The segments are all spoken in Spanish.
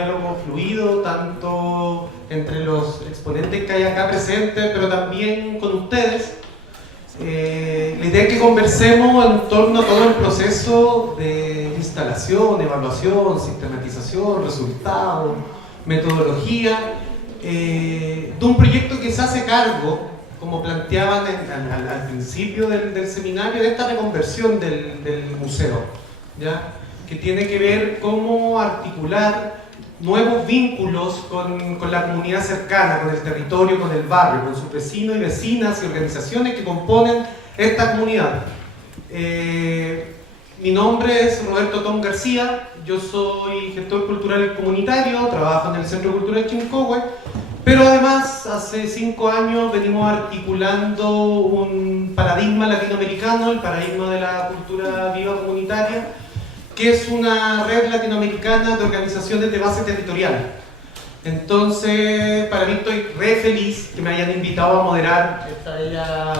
Diálogo fluido, tanto entre los exponentes que hay acá presentes, pero también con ustedes. La idea es que conversemos en torno a todo el proceso de instalación, evaluación, sistematización, resultados, metodología, de un proyecto que se hace cargo, como planteaban al principio del seminario, de esta reconversión del museo, ¿ya? Que tiene que ver cómo articular nuevos vínculos con la comunidad cercana, con el territorio, con el barrio, con sus vecinos y vecinas y organizaciones que componen esta comunidad. Mi nombre es Roberto Tom García, yo soy gestor cultural y comunitario, trabajo en el Centro Cultural Chincohue, pero además hace 5 años venimos articulando un paradigma latinoamericano, el paradigma de la cultura viva comunitaria, que es una red latinoamericana de organizaciones de base territorial. Entonces, para mí estoy re feliz que me hayan invitado a moderar esta bella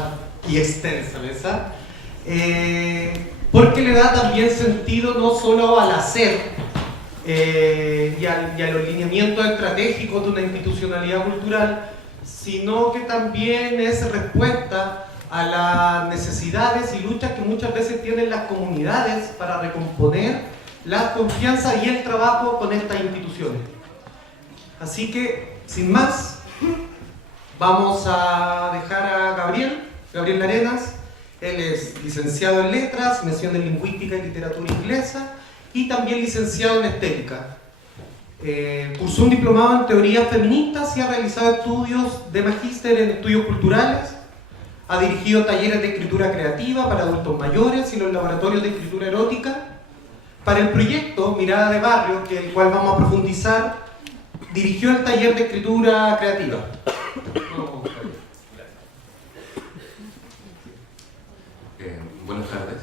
y extensa mesa, porque le da también sentido no solo al hacer y a los lineamientos estratégicos de una institucionalidad cultural, sino que también es respuesta a las necesidades y luchas que muchas veces tienen las comunidades para recomponer la confianza y el trabajo con estas instituciones. Así que, sin más, vamos a dejar a Gabriel Arenas. Él es licenciado en Letras, mención en Lingüística y Literatura Inglesa, y también licenciado en Estética. Cursó un diplomado en Teorías Feministas y ha realizado estudios de magíster en Estudios Culturales. Ha dirigido talleres de escritura creativa para adultos mayores y los laboratorios de escritura erótica. Para el proyecto Mirada de Barrio, que el cual vamos a profundizar, dirigió el taller de escritura creativa. Buenas tardes.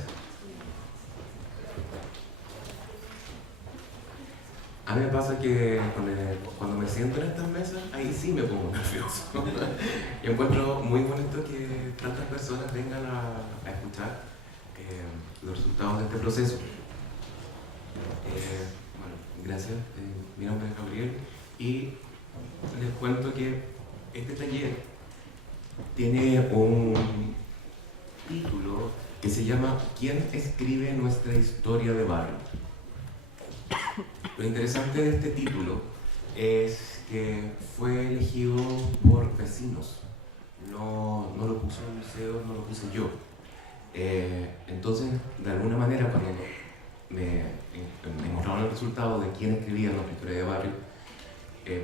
A mí me pasa que cuando me siento en estas mesas, ahí sí me pongo nervioso. Y encuentro muy bonito que tantas personas vengan a escuchar los resultados de este proceso. Bueno, gracias. Mi nombre es Gabriel y les cuento que este taller tiene un título que se llama ¿Quién escribe nuestra historia de barrio? Lo interesante de este título es que fue elegido por vecinos, no lo puso el museo, no lo puse yo. Entonces, de alguna manera, cuando me mostraron el resultado de quién escribía nuestra historia de barrio,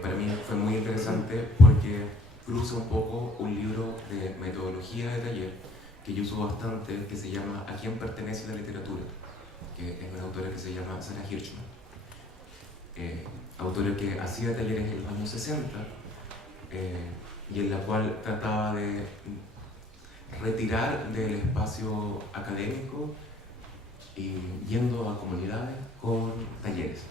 para mí fue muy interesante porque cruza un poco un libro de metodología de taller que yo uso bastante, que se llama ¿A quién pertenece la literatura?, que es una autora que se llama Sarah Hirschman. Autora que hacía talleres en los años 60 y en la cual trataba de retirar del espacio académico y yendo a comunidades con talleres.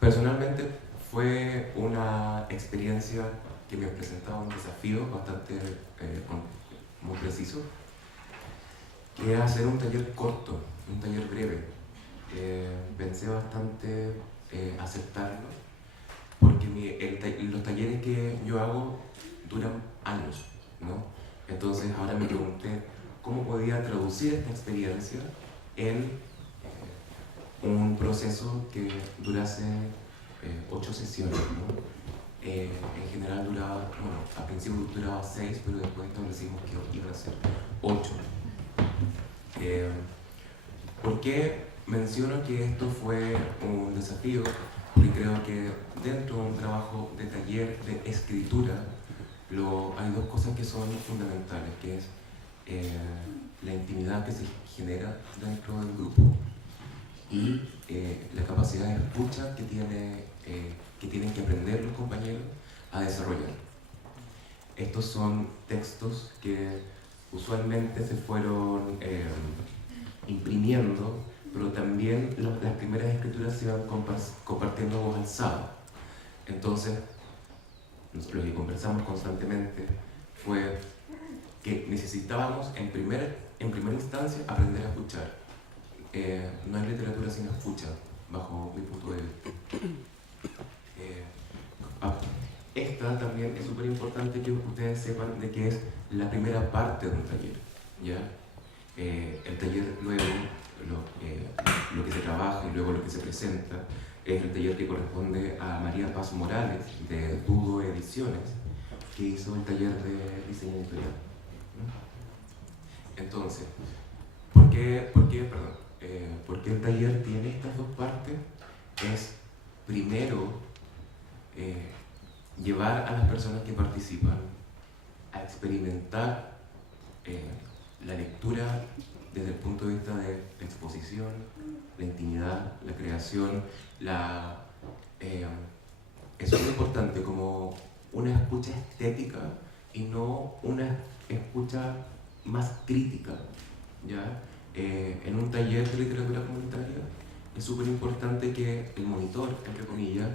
Personalmente fue una experiencia que me presentaba un desafío bastante muy preciso, que era hacer un taller corto, un taller breve. Pensé bastante aceptarlo, porque los talleres que yo hago duran años, ¿no? Entonces ahora me pregunté cómo podía traducir esta experiencia en un proceso que durase 8 sesiones, ¿no? En general duraba, bueno, al principio duraba 6, pero después establecimos que iban a ser 8. ¿Por qué menciono que esto fue un desafío? Porque creo que dentro de un trabajo de taller de escritura hay dos cosas que son fundamentales, que es la intimidad que se genera dentro del grupo y la capacidad de escucha que tienen que aprender los compañeros a desarrollar. Estos son textos que usualmente se fueron imprimiendo, pero también las primeras escrituras se iban compartiendo a voz alzada. Entonces, lo que conversamos constantemente fue que necesitábamos, en primer en primera instancia, aprender a escuchar. No hay literatura sin escucha, bajo mi punto de vista. Esta también es súper importante que ustedes sepan de que es la primera parte de un taller, ¿ya? El taller luego, lo que se trabaja y luego lo que se presenta, es el taller que corresponde a María Paz Morales, de Dudo Ediciones, que hizo el taller de diseño editorial, ¿no? Entonces, ¿por qué el taller tiene estas dos partes? Es, primero, llevar a las personas que participan a experimentar la lectura desde el punto de vista de la exposición, la intimidad, la creación, eso es muy importante, como una escucha estética y no una escucha más crítica, ¿ya? En un taller de literatura comunitaria es súper importante que el monitor, entre comillas,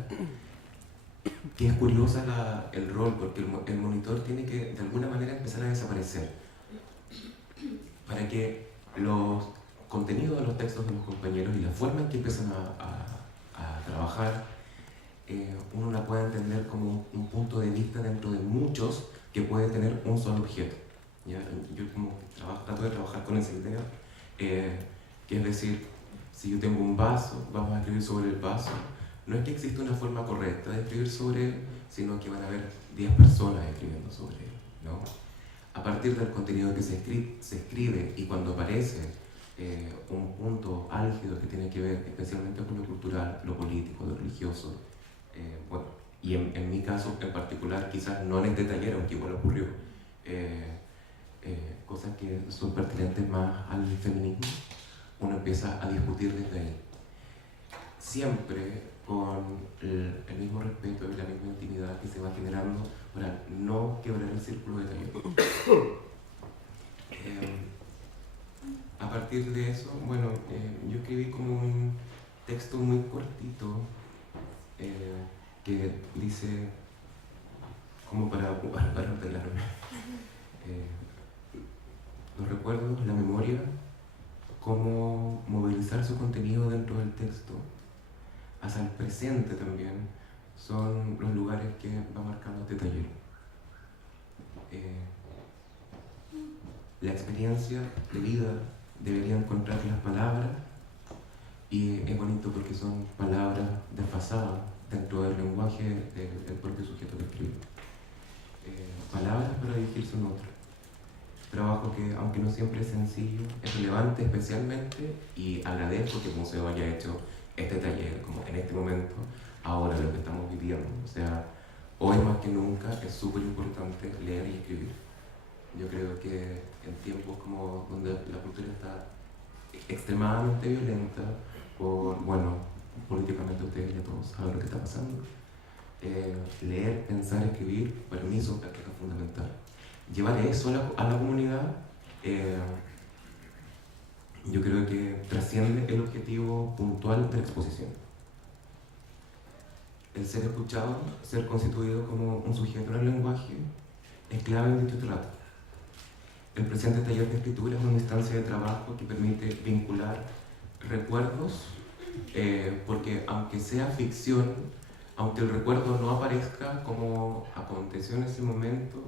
que es curiosa el rol, porque el monitor tiene que de alguna manera empezar a desaparecer para que los contenidos de los textos de los compañeros y la forma en que empiezan a trabajar, uno la pueda entender como un punto de vista dentro de muchos que puede tener un solo objeto, ¿ya? Yo como trato de trabajar con esa idea, que es decir, si yo tengo un vaso, vamos a escribir sobre el vaso. No es que exista una forma correcta de escribir sobre él, sino que van a haber 10 personas escribiendo sobre él, ¿no? A partir del contenido que se escribe y cuando aparece un punto álgido que tiene que ver especialmente con lo cultural, lo político, lo religioso, bueno, y en mi caso en particular, quizás no en este taller, aunque igual ocurrió, cosas que son pertinentes más al feminismo, uno empieza a discutir desde ahí. Siempre con el mismo respeto y la misma intimidad que se va generando para no quebrar el círculo de taller. A partir de eso, bueno, yo escribí como un texto muy cortito que dice, como para ordenarme, los recuerdos, la memoria, cómo movilizar su contenido dentro del texto, hasta el presente también, son los lugares que va marcando este taller. La experiencia de vida debería encontrar las palabras, y es bonito porque son palabras desfasadas dentro del lenguaje del propio sujeto que escribe. Palabras para dirigirse a un otro. Trabajo que, aunque no siempre es sencillo, es relevante especialmente, y agradezco que el museo haya hecho este taller, como en este momento, ahora lo que estamos viviendo. O sea, hoy más que nunca es súper importante leer y escribir. Yo creo que en tiempos como donde la cultura está extremadamente violenta, bueno, políticamente ustedes ya todos saben lo que está pasando, leer, pensar, escribir, para mí es una práctica fundamental. Llevar eso a la comunidad, yo creo que trasciende el objetivo puntual de la exposición. El ser escuchado, ser constituido como un sujeto en el lenguaje, es clave en dicho trato. El presente taller de escritura es una instancia de trabajo que permite vincular recuerdos, porque aunque sea ficción, aunque el recuerdo no aparezca como aconteció en ese momento,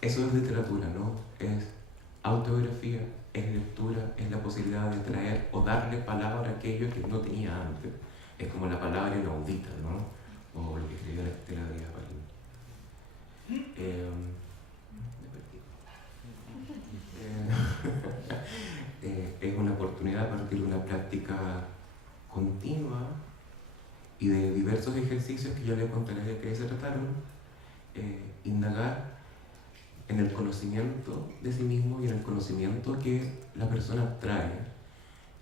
eso es literatura, ¿no? Es autobiografía, es lectura, es la posibilidad de traer o darle palabra a aquello que no tenía antes. Es como la palabra inaudita, ¿no? O lo que escribió la Estela Díaz Balín. Es una oportunidad a partir de una práctica continua y de diversos ejercicios que yo les contaré de qué se trataron, indagar en el conocimiento de sí mismo y en el conocimiento que la persona trae.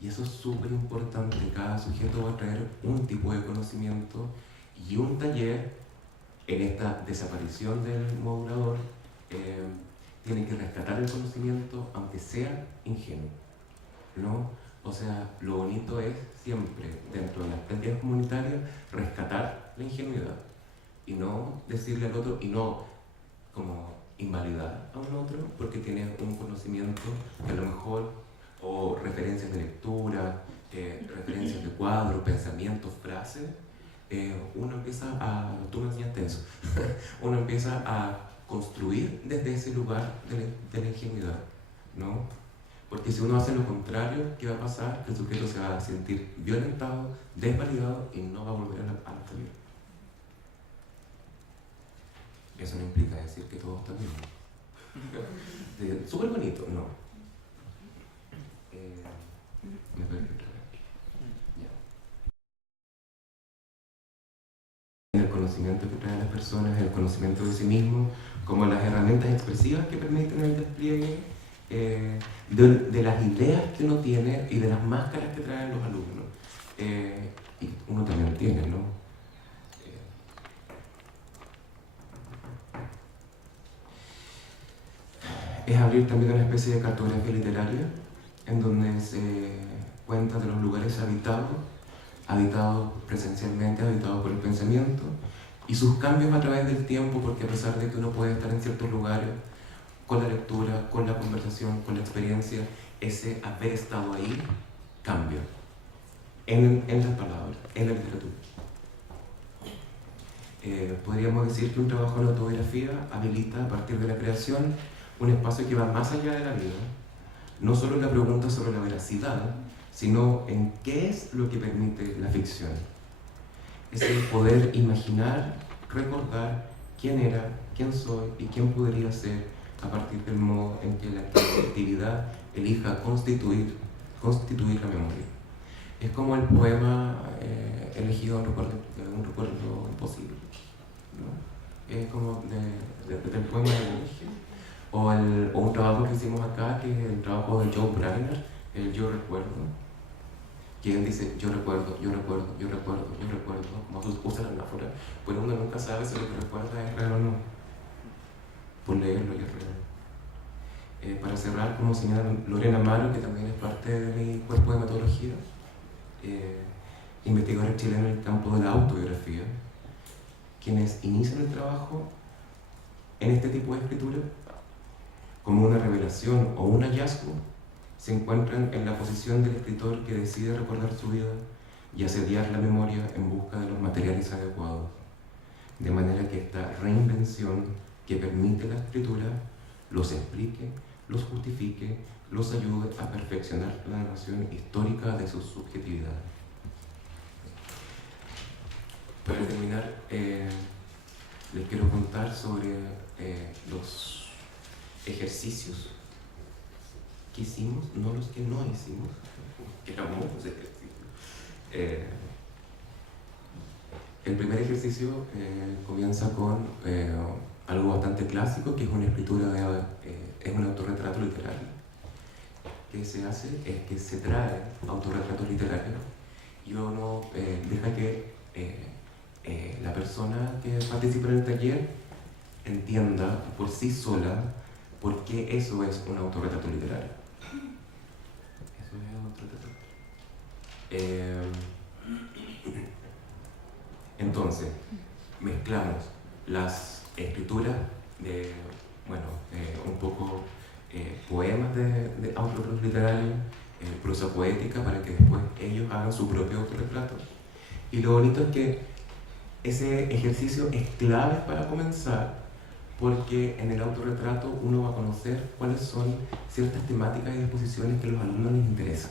Y eso es súper importante. Cada sujeto va a traer un tipo de conocimiento, y un taller, en esta desaparición del modulador, tiene que rescatar el conocimiento, aunque sea ingenuo, ¿no? O sea, lo bonito es siempre, dentro de las prácticas comunitarias, rescatar la ingenuidad y no decirle al otro, y no como invalidar a un otro porque tiene un conocimiento que a lo mejor, o referencias de lectura, referencias de cuadros, pensamientos, frases, uno empieza a, tú me enseñaste eso, uno empieza a construir desde ese lugar de la ingenuidad, ¿no? Porque si uno hace lo contrario, ¿qué va a pasar? Que el sujeto se va a sentir violentado, desvalidado y no va a volver a la teoría. Eso no implica decir que todo está bien. Súper bonito, no. Me perdí otra vez. Ya. El conocimiento que traen las personas, el conocimiento de sí mismo, como las herramientas expresivas que permiten el despliegue de las ideas que uno tiene y de las máscaras que traen los alumnos. Y uno también tiene, ¿no? Es abrir también una especie de cartografía literaria en donde se cuenta de los lugares habitados presencialmente, habitados por el pensamiento, y sus cambios a través del tiempo, porque a pesar de que uno puede estar en ciertos lugares, con la lectura, con la conversación, con la experiencia, ese haber estado ahí cambia en las palabras, en la literatura. Podríamos decir que un trabajo en autobiografía habilita a partir de la creación un espacio que va más allá de la vida, no solo en la pregunta sobre la veracidad, sino en qué es lo que permite la ficción. Es el poder imaginar, recordar quién era, quién soy y quién podría ser a partir del modo en que la actividad elija constituir la memoria. Es como el poema elegido un recuerdo imposible, ¿no? Es como del poema de Borges, o un trabajo que hicimos acá, que es el trabajo de Joe Brainer, el Yo Recuerdo, que él dice yo recuerdo, como usa la anáfora, pero uno nunca sabe si lo que recuerda es real o no, por leerlo y es real. Para cerrar, como señala Lorena Amaro, que también es parte de mi cuerpo de metodología, investigadora chilena en el campo de la autobiografía, quienes inician el trabajo en este tipo de escritura como una revelación o un hallazgo, se encuentran en la posición del escritor que decide recordar su vida y asediar la memoria en busca de los materiales adecuados, de manera que esta reinvención que permite la escritura los explique, los justifique, los ayude a perfeccionar la narración histórica de sus subjetividades. Para terminar, les quiero contar sobre los ejercicios que hicimos, no los que no hicimos, que eran muchos ejercicios. El primer ejercicio comienza con algo bastante clásico, que es una escritura es un autorretrato literario. ¿Qué se hace? Es que se trae autorretratos literarios y uno deja que la persona que participa en el taller entienda por sí sola por qué eso es un autorretrato literario. Eso es un autorretrato. Entonces, mezclamos las escrituras de, un poco poemas de autorretratos literarios, prosa poética, para que después ellos hagan su propio autorretrato. Y lo bonito es que ese ejercicio es clave para comenzar, porque en el autorretrato uno va a conocer cuáles son ciertas temáticas y disposiciones que a los alumnos les interesan,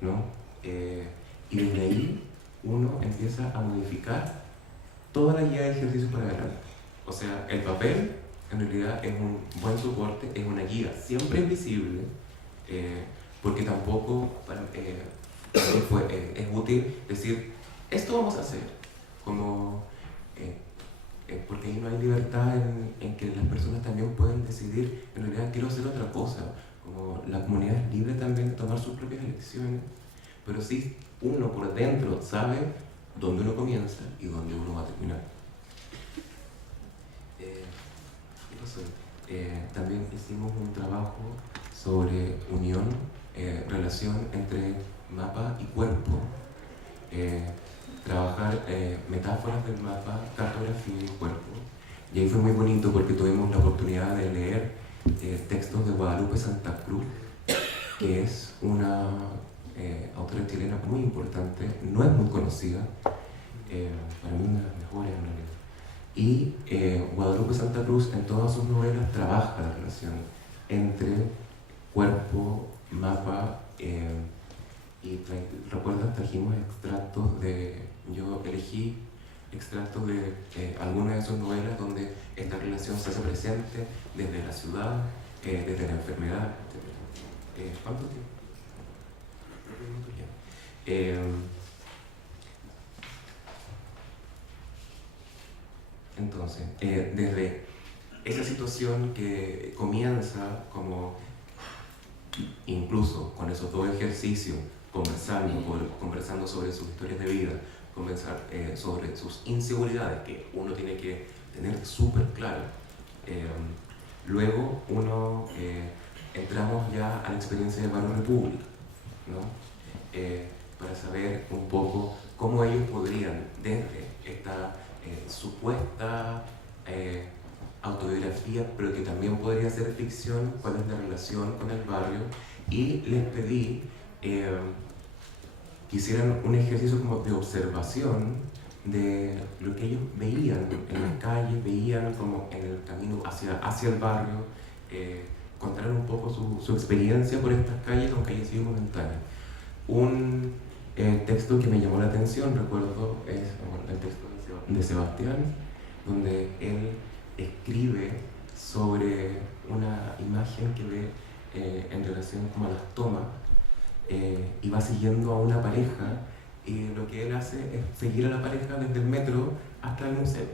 ¿no? Y desde ahí uno empieza a modificar toda la guía de ejercicios para adelante. O sea, el papel en realidad es un buen soporte, es una guía siempre invisible, porque tampoco es útil decir, esto vamos a hacer, como, porque ahí no hay libertad en que las personas también pueden decidir, en realidad quiero hacer otra cosa, como la comunidad es libre también de tomar sus propias elecciones, pero sí uno por dentro sabe dónde uno comienza y dónde uno va a terminar. También hicimos un trabajo sobre unión, relación entre mapa y cuerpo, trabajar metáforas del mapa, cartografía y cuerpo, Y ahí fue muy bonito porque tuvimos la oportunidad de leer textos de Guadalupe Santa Cruz, que es una autora chilena muy importante, no es muy conocida, para mí una de las mejores en realidad. Y Guadalupe Santa Cruz en todas sus novelas trabaja la relación entre cuerpo, mapa, y recuerdas, trajimos extractos de, yo elegí extractos de algunas de sus novelas donde esta relación se hace presente desde la ciudad, desde la enfermedad, etc. ¿Cuánto tiempo? Entonces, desde esa situación que comienza como, incluso con esos dos ejercicios, conversando sobre sus historias de vida, conversar sobre sus inseguridades, que uno tiene que tener súper claro. Luego entramos ya a la experiencia de Barrio República, ¿no? Para saber un poco cómo ellos podrían, desde esta supuesta autobiografía, pero que también podría ser ficción, cuál es la relación con el barrio, y les pedí que hicieran un ejercicio como de observación de lo que ellos veían en las calles, veían como en el camino hacia el barrio, contaron un poco su experiencia por estas calles, con calles y montañas. Un texto que me llamó la atención, recuerdo, es el texto de Sebastián, donde él escribe sobre una imagen que ve en relación como a las tomas, y va siguiendo a una pareja, y lo que él hace es seguir a la pareja desde el metro hasta el museo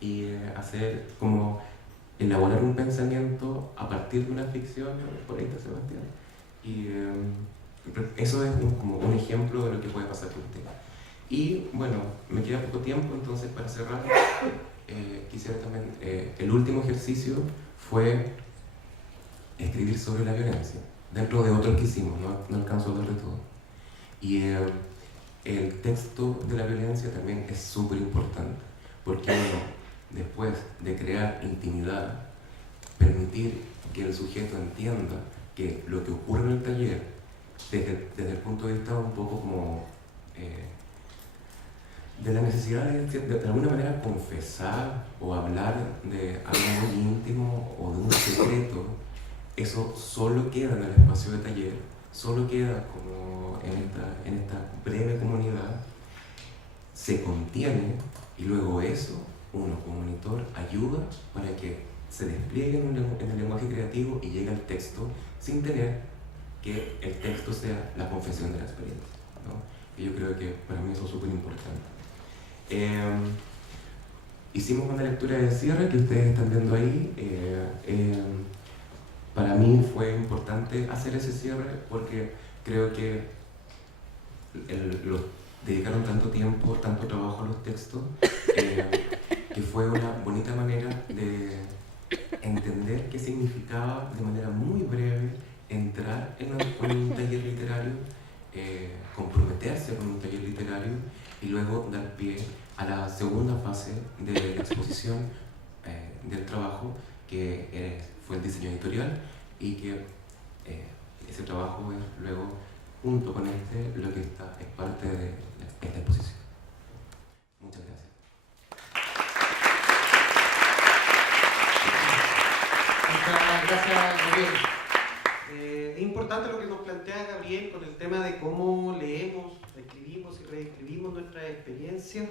y hacer como elaborar un pensamiento a partir de una ficción. Por ahí está Sebastián, y eso es como un ejemplo de lo que puede pasar con usted. Y bueno, me queda poco tiempo, entonces para cerrar quisiera también, el último ejercicio fue escribir sobre la violencia, dentro de otros que hicimos, no alcanzo a hablar de todo. Y el texto de la violencia también es súper importante, porque uno, después de crear intimidad, permitir que el sujeto entienda que lo que ocurre en el taller, desde el punto de vista un poco como de la necesidad de alguna manera confesar o hablar de algo muy íntimo o de un secreto, eso solo queda en el espacio de taller, solo queda como en esta breve comunidad, se contiene, y luego eso, uno como monitor ayuda para que se despliegue en el lenguaje creativo y llegue al texto sin tener que el texto sea la confesión de la experiencia, ¿no? Y yo creo que para mí eso es súper importante. Hicimos una lectura de cierre que ustedes están viendo ahí. Para mí fue importante hacer ese cierre porque creo que dedicaron tanto tiempo, tanto trabajo a los textos, que fue una bonita manera de entender qué significaba de manera muy breve entrar en un taller literario, comprometerse con un taller literario y luego dar pie a la segunda fase de la exposición del trabajo, que fue el diseño editorial, y que ese trabajo es luego, junto con lo que es parte de esta exposición. Muchas gracias. Muchas gracias, Gabriel. Es importante lo que nos plantea Gabriel con el tema de cómo leemos, escribimos y reescribimos nuestras experiencias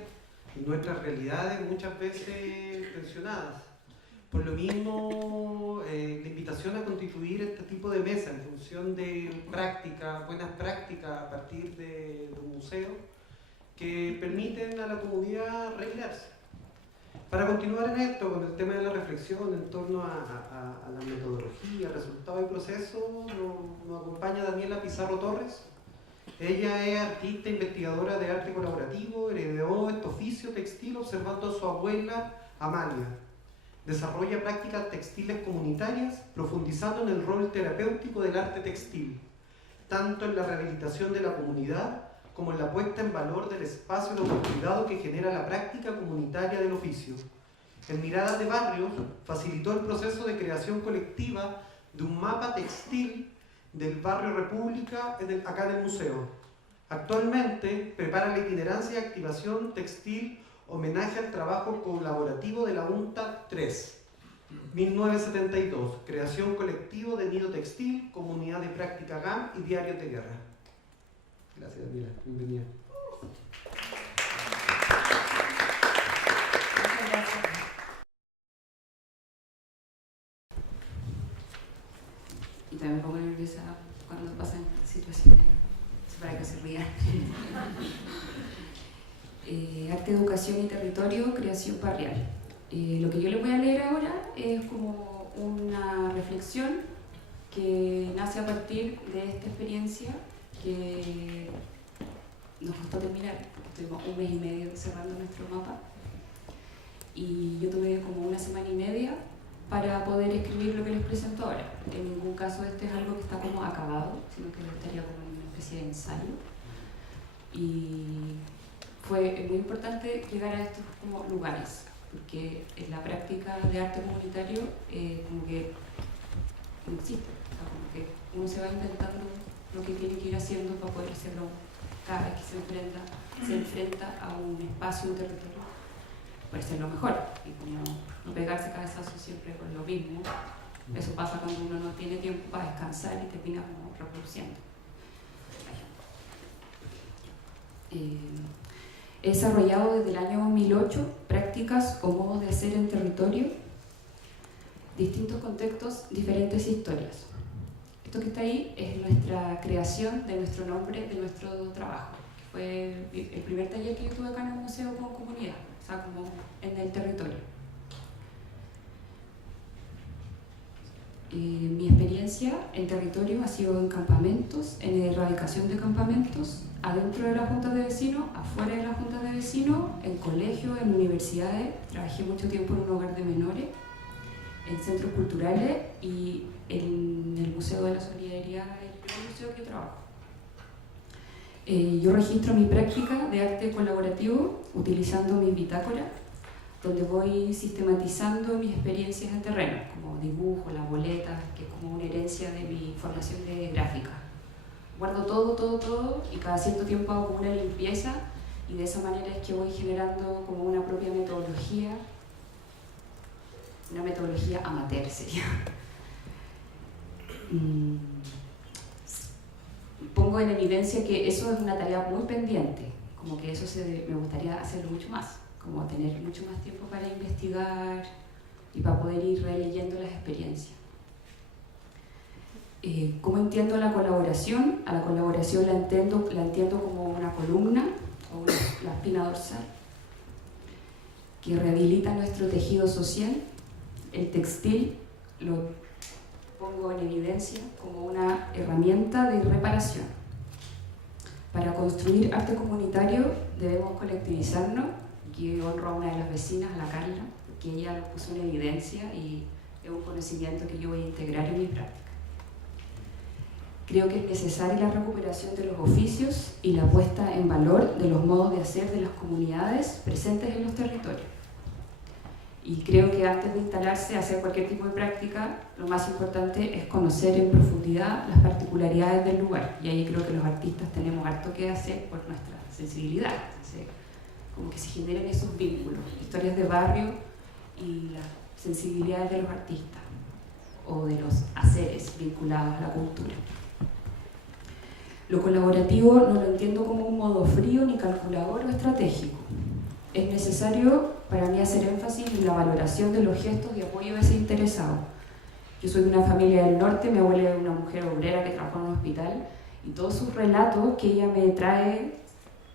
y nuestras realidades, muchas veces tensionadas. Por lo mismo, la invitación a constituir este tipo de mesa en función de buenas prácticas a partir de un museo que permiten a la comunidad regularse. Para continuar en esto, con el tema de la reflexión en torno a la metodología, resultado y proceso, nos acompaña Daniela Pizarro Torres. Ella es artista, investigadora de arte colaborativo, heredó este oficio textil observando a su abuela Amalia. Desarrolla prácticas textiles comunitarias, profundizando en el rol terapéutico del arte textil, tanto en la rehabilitación de la comunidad como en la puesta en valor del espacio de autocuidado que genera la práctica comunitaria del oficio. En Miradas de Barrios facilitó el proceso de creación colectiva de un mapa textil del barrio República acá en el museo. Actualmente prepara la itinerancia y activación textil homenaje al trabajo colaborativo de la UNTA 3, 1972, creación colectivo de nido textil, comunidad de práctica GAM y diarios de guerra. Gracias, Daniela. Bienvenida. Muchas gracias. Y también me pongo nerviosa cuando pasan situaciones para que se rían. Arte, educación y territorio, creación barrial. Lo que yo les voy a leer ahora es como una reflexión que nace a partir de esta experiencia que nos costó terminar, porque estuvimos un mes y medio cerrando nuestro mapa y yo tuve como una semana y media para poder escribir lo que les presento ahora. En ningún caso este es algo que está como acabado, sino que estaría como en una especie de ensayo. Y fue muy importante llegar a estos como lugares, porque en la práctica de arte comunitario como que no existe, o sea, como que uno se va inventando lo que tiene que ir haciendo para poder hacerlo cada vez que se enfrenta a un espacio, un territorio, para hacerlo mejor y como no pegarse cabezazo siempre con lo mismo. Eso pasa cuando uno no tiene tiempo para descansar y termina como reproduciendo. He desarrollado desde el año 2008 prácticas o modos de hacer en territorio, distintos contextos, diferentes historias. Esto que está ahí es nuestra creación de nuestro nombre, de nuestro trabajo. Fue el primer taller que yo tuve acá en el museo con comunidad, o sea, como en el territorio. Mi experiencia en territorio ha sido en campamentos, en erradicación de campamentos, adentro de la junta de vecinos, afuera de la junta de vecinos, en colegios, en universidades. Trabajé mucho tiempo en un hogar de menores, en centros culturales y en el Museo de la Solidaridad, el primer museo que trabajo. Yo registro mi práctica de arte colaborativo utilizando mi bitácora, donde voy sistematizando mis experiencias en terreno, como dibujo, las boletas, que es como una herencia de mi formación de gráfica. Guardo todo y cada cierto tiempo hago como una limpieza y de esa manera es que voy generando como una propia metodología, una metodología amateur sería. Pongo en evidencia que eso es una tarea muy pendiente, como que eso me gustaría hacerlo mucho más, como tener mucho más tiempo para investigar y para poder ir releyendo las experiencias. ¿Cómo entiendo la colaboración? A la colaboración la entiendo como una columna o la espina dorsal que rehabilita nuestro tejido social. El textil lo pongo en evidencia como una herramienta de reparación. Para construir arte comunitario debemos colectivizarnos. Aquí honro a una de las vecinas, a la Carla, que ella lo puso en evidencia y es un conocimiento que yo voy a integrar en mi práctica. Creo que es necesaria la recuperación de los oficios y la puesta en valor de los modos de hacer de las comunidades presentes en los territorios. Y creo que antes de instalarse a hacer cualquier tipo de práctica, lo más importante es conocer en profundidad las particularidades del lugar. Y ahí creo que los artistas tenemos harto que hacer por nuestra sensibilidad. Entonces, como que se generen esos vínculos, historias de barrio y las sensibilidades de los artistas o de los haceres vinculados a la cultura. Lo colaborativo no lo entiendo como un modo frío ni calculador o estratégico. Es necesario para mí hacer énfasis en la valoración de los gestos de apoyo desinteresado. Yo soy de una familia del norte, mi abuela es una mujer obrera que trabajó en un hospital y todos sus relatos que ella me trae,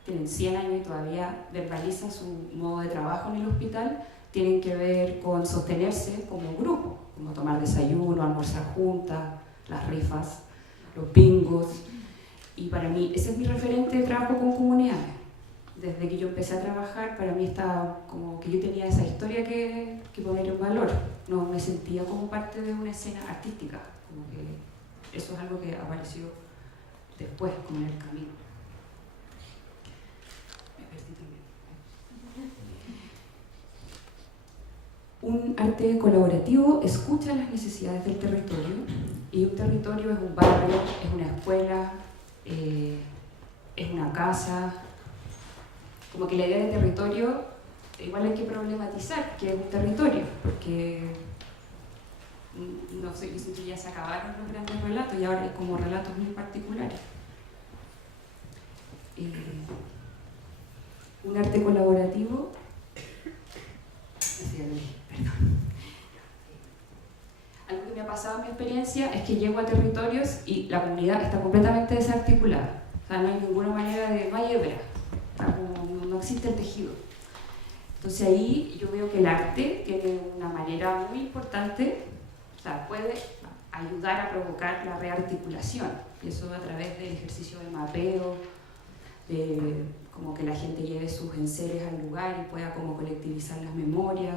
tienen 100 años y todavía verbaliza su modo de trabajo en el hospital, tienen que ver con sostenerse como grupo, como tomar desayuno, almorzar juntas, las rifas, los bingos. Y para mí, ese es mi referente de trabajo con comunidades. Desde que yo empecé a trabajar, para mí estaba como que yo tenía esa historia que poner en valor. No me sentía como parte de una escena artística, como que eso es algo que apareció después, como en el camino. Me perdí también. Un arte colaborativo escucha las necesidades del territorio, y un territorio es un barrio, es una escuela, es una casa. Como que la idea de territorio igual hay que problematizar qué es un territorio, porque no sé, yo siento que ya se acabaron los grandes relatos y ahora hay como relatos muy particulares. Un arte colaborativo, perdón. Algo que me ha pasado en mi experiencia es que llego a territorios y la comunidad está completamente desarticulada. O sea, no hay ninguna manera de, no hay hebra, no existe el tejido. Entonces ahí yo veo que el arte tiene una manera muy importante, o sea, puede ayudar a provocar la rearticulación, y eso a través del ejercicio de mapeo, de como que la gente lleve sus enseres al lugar y pueda como colectivizar las memorias.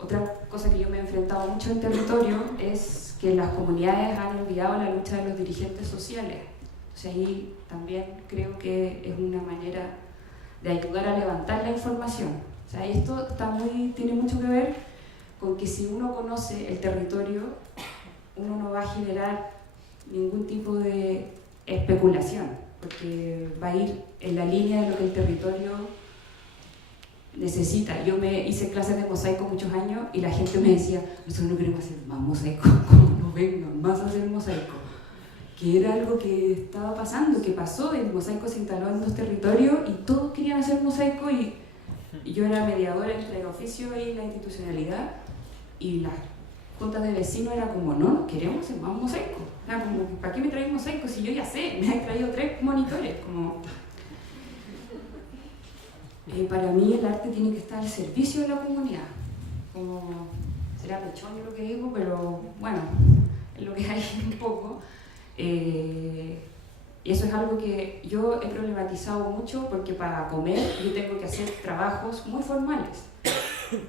Otra cosa que yo me he enfrentado mucho en territorio es que las comunidades han olvidado la lucha de los dirigentes sociales. Entonces ahí también creo que es una manera de ayudar a levantar la información. O sea, esto tiene mucho que ver con que si uno conoce el territorio, uno no va a generar ningún tipo de especulación, porque va a ir en la línea de lo que el territorio necesita. Yo me hice clases de mosaico muchos años y la gente me decía, nosotros no queremos hacer más mosaico, como no vengan más a hacer mosaico. Que era algo que estaba pasando, que pasó, el mosaico se instaló en 2 territorios y todos querían hacer mosaico, y yo era mediadora entre el oficio y la institucionalidad, y las juntas de vecinos era como, no queremos hacer más mosaico. Era como, ¿para qué me traes mosaico si yo ya sé? Me han traído 3 monitores. Como... para mí el arte tiene que estar al servicio de la comunidad. Como, será pechoño lo que digo, pero bueno, es lo que hay un poco. Y eso es algo que yo he problematizado mucho, porque para comer yo tengo que hacer trabajos muy formales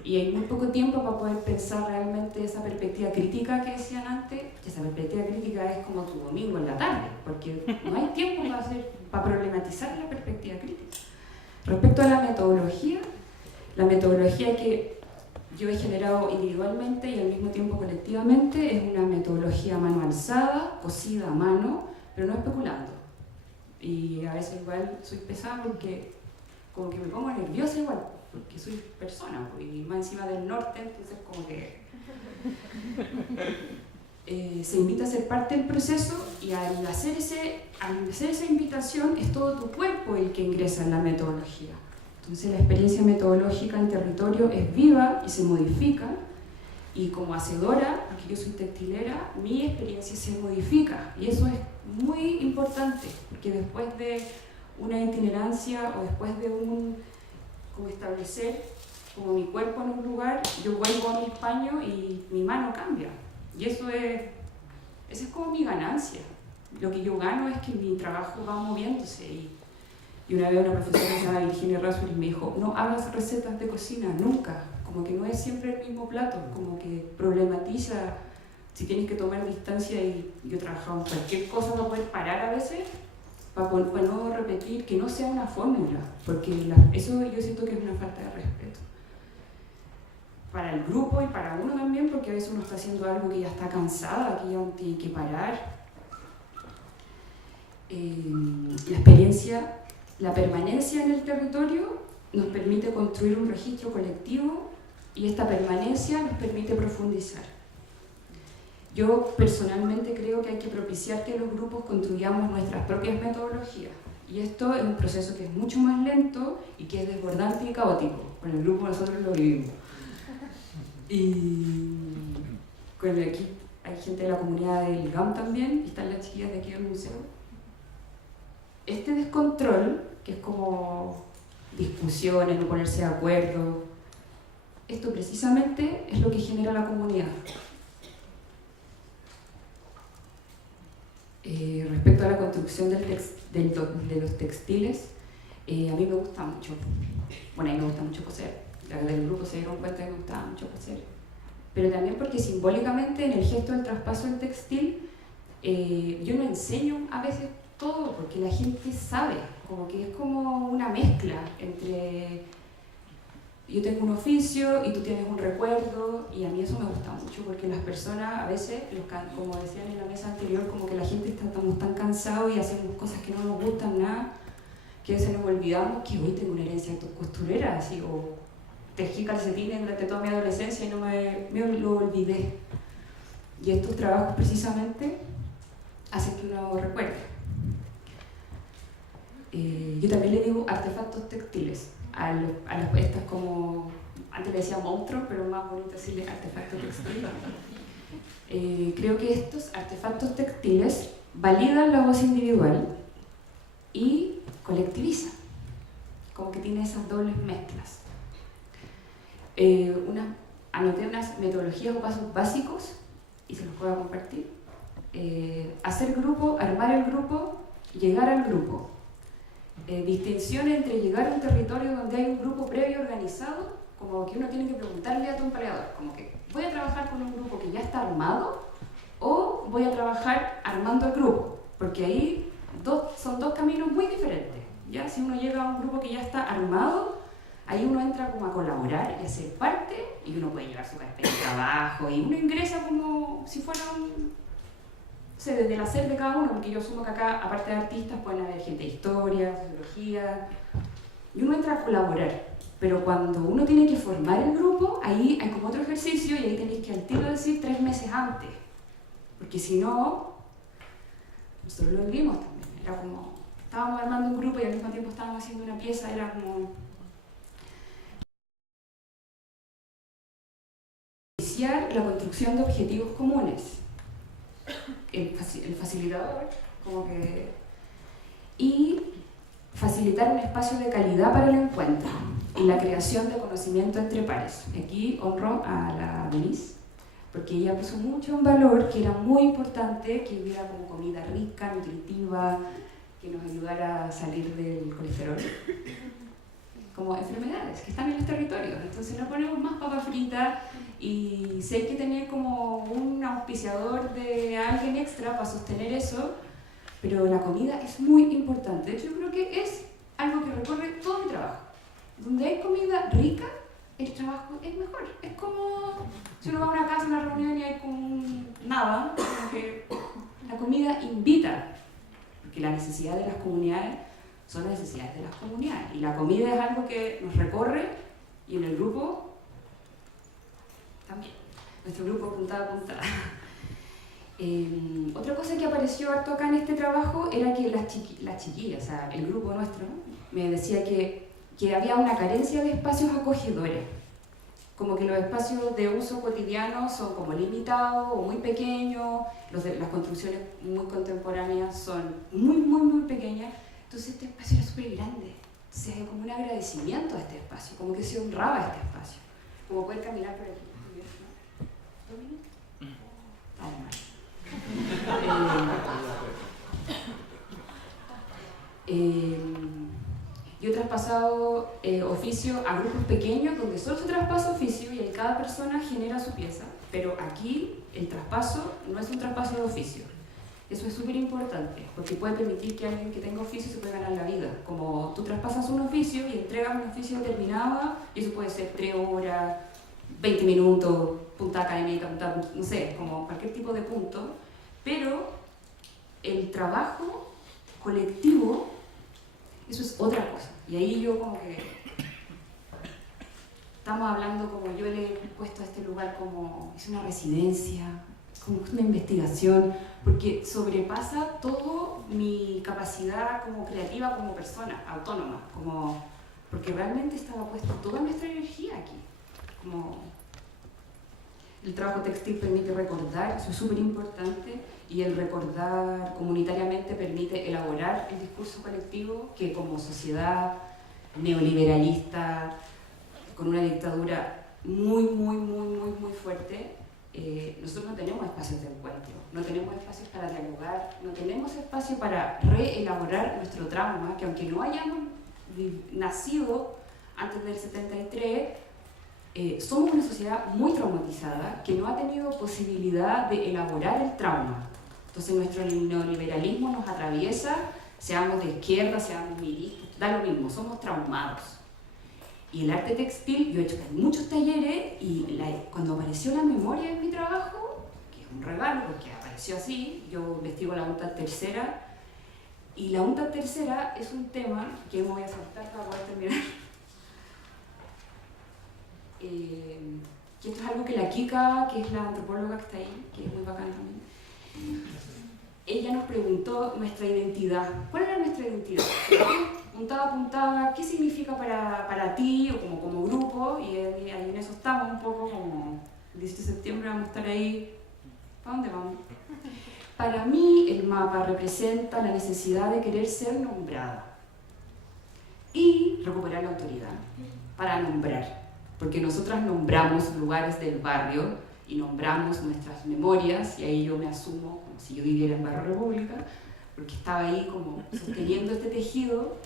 y hay muy poco tiempo para poder pensar realmente esa perspectiva crítica que decían antes. Esa perspectiva crítica es como tu domingo en la tarde, porque no hay tiempo para problematizar la perspectiva crítica. Respecto a la metodología que yo he generado individualmente y al mismo tiempo colectivamente es una metodología a mano alzada, cosida a mano, pero no especulando. Y a veces igual soy pesada porque como que me pongo nerviosa igual, porque soy persona, y más encima del norte, entonces como que se invita a ser parte del proceso, y al hacer esa invitación es todo tu cuerpo el que ingresa en la metodología. Entonces la experiencia metodológica en territorio es viva y se modifica, y como hacedora, porque yo soy textilera, mi experiencia se modifica, y eso es muy importante, porque después de una itinerancia o después de como establecer como mi cuerpo en un lugar, yo vuelvo a mis paños y mi mano cambia, y esa es como mi ganancia. Lo que yo gano es que mi trabajo va moviéndose, y una vez una profesora que se llama Virginia Rasmussen me dijo, no hagas recetas de cocina, nunca, como que no es siempre el mismo plato, como que problematiza si tienes que tomar distancia, y yo he trabajado en cualquier cosa para poder parar a veces, para no repetir, que no sea una fórmula, porque eso yo siento que es una falta de respeto. Para el grupo y para uno también, porque a veces uno está haciendo algo que ya está cansada, que ya uno tiene que parar. La permanencia en el territorio nos permite construir un registro colectivo, y esta permanencia nos permite profundizar. Yo personalmente creo que hay que propiciar que los grupos construyamos nuestras propias metodologías, y esto es un proceso que es mucho más lento y que es desbordante y caótico. Con el grupo nosotros lo vivimos. Y aquí hay gente de la comunidad del GAM también, y están las chiquillas de aquí del museo. Este descontrol, que es como discusiones, no ponerse de acuerdo, esto precisamente es lo que genera la comunidad. Respecto a la construcción de los textiles, a mí me gusta mucho. Bueno, a mí me gusta mucho coser. Las del grupo se dieron cuenta que me gustaba mucho coser. Pero también porque simbólicamente en el gesto del traspaso del textil, yo no enseño a veces todo, porque la gente sabe, como que es como una mezcla entre yo tengo un oficio y tú tienes un recuerdo, y a mí eso me gusta mucho, porque las personas a veces, como decían en la mesa anterior, como que la gente estamos tan cansados y hacemos cosas que no nos gustan nada, que a veces nos olvidamos que hoy tengo una herencia costurera, así, o tejí calcetines durante toda mi adolescencia y no me lo olvidé. Y estos trabajos precisamente hacen que uno recuerde. Yo también le digo artefactos textiles a estas, como antes le decía monstruos, pero más bonito decirle artefactos textiles. Creo que estos artefactos textiles validan la voz individual y colectivizan, como que tiene esas dobles mezclas. Anoté unas metodologías o pasos básicos y se los puedo compartir. Hacer grupo, armar el grupo, llegar al grupo. Distinción entre llegar a un territorio donde hay un grupo previo organizado, como que uno tiene que preguntarle a tu empleador, como que voy a trabajar con un grupo que ya está armado o voy a trabajar armando el grupo, porque ahí son dos caminos muy diferentes. ¿Ya? Si uno llega a un grupo que ya está armado, ahí uno entra como a colaborar y a ser parte, y uno puede llevar su carpeta de trabajo y uno ingresa como si fuera desde el hacer de cada uno, porque yo asumo que acá, aparte de artistas, pueden haber gente de historia, sociología, y uno entra a colaborar. Pero cuando uno tiene que formar el grupo, ahí hay como otro ejercicio y ahí tenéis que al tiro decir 3 meses antes, porque si no, nosotros lo vivimos también, era como, estábamos armando un grupo y al mismo tiempo estábamos haciendo una pieza, era como iniciar la construcción de objetivos comunes. El facilitador, como que, y facilitar un espacio de calidad para el encuentro y la creación de conocimiento entre pares. Aquí honro a la Denise, porque ella puso mucho en valor que era muy importante que hubiera como comida rica, nutritiva, que nos ayudara a salir del colesterol, como enfermedades que están en los territorios. Entonces no ponemos más papas fritas, y si hay que tener como un auspiciador de alguien extra para sostener eso, pero la comida es muy importante. De hecho, yo creo que es algo que recorre todo mi trabajo. Donde hay comida rica, el trabajo es mejor. Es como si uno va a una casa, a una reunión y hay como nada, como que la comida invita, porque la necesidad de las comunidades son las necesidades de las comunidades, y la comida es algo que nos recorre, y en el grupo también, nuestro grupo puntada a puntada. Otra cosa que apareció harto acá en este trabajo era que las chiquillas, o sea, el grupo nuestro, me decía que había una carencia de espacios acogedores, como que los espacios de uso cotidiano son como limitados o muy pequeños, las construcciones muy contemporáneas son muy pequeñas, entonces este espacio era súper grande, entonces hay como un agradecimiento a este espacio, como que se honraba a este espacio, como poder caminar por aquí. Yo he traspasado oficio a grupos pequeños donde solo se traspasa oficio y ahí cada persona genera su pieza, pero aquí el traspaso no es un traspaso de oficio. Eso es súper importante porque puede permitir que alguien que tenga oficio se pueda ganar la vida. Como tú traspasas un oficio y entregas un oficio determinado, y eso puede ser 3 horas, 20 minutos, punta académica, no sé, como cualquier tipo de punto, pero el trabajo colectivo, eso es otra cosa. Y ahí yo como que estamos hablando, como yo le he puesto a este lugar como es una residencia, como una investigación, porque sobrepasa todo mi capacidad como creativa, como persona, autónoma, porque realmente estaba puesta toda nuestra energía aquí. Como el trabajo textil permite recordar, eso es súper importante, y el recordar comunitariamente permite elaborar el discurso colectivo que como sociedad neoliberalista, con una dictadura muy fuerte, nosotros no tenemos espacios de encuentro, no tenemos espacios para dialogar, no tenemos espacio para reelaborar nuestro trauma, que aunque no hayamos nacido antes del 73, somos una sociedad muy traumatizada que no ha tenido posibilidad de elaborar el trauma. Entonces nuestro neoliberalismo nos atraviesa, seamos de izquierda, seamos miristas, da lo mismo, somos traumados. Y el arte textil, yo he hecho muchos talleres y cuando apareció la memoria en mi trabajo, que es un regalo porque apareció así, yo investigo la UNTAD tercera, y la UNTAD tercera es un tema que me voy a saltar para poder terminar. Que esto es algo que la Kika, que es la antropóloga que está ahí, que es muy bacana también, ella nos preguntó nuestra identidad. ¿Cuál era nuestra identidad? Apuntaba, ¿qué significa para ti o como grupo? Y ahí en eso estamos un poco como el 17 de septiembre vamos a estar ahí. ¿Para dónde vamos? Para mí el mapa representa la necesidad de querer ser nombrada y recuperar la autoridad para nombrar. Porque nosotras nombramos lugares del barrio y nombramos nuestras memorias, y ahí yo me asumo como si yo viviera en Barrio República, porque estaba ahí como sosteniendo este tejido.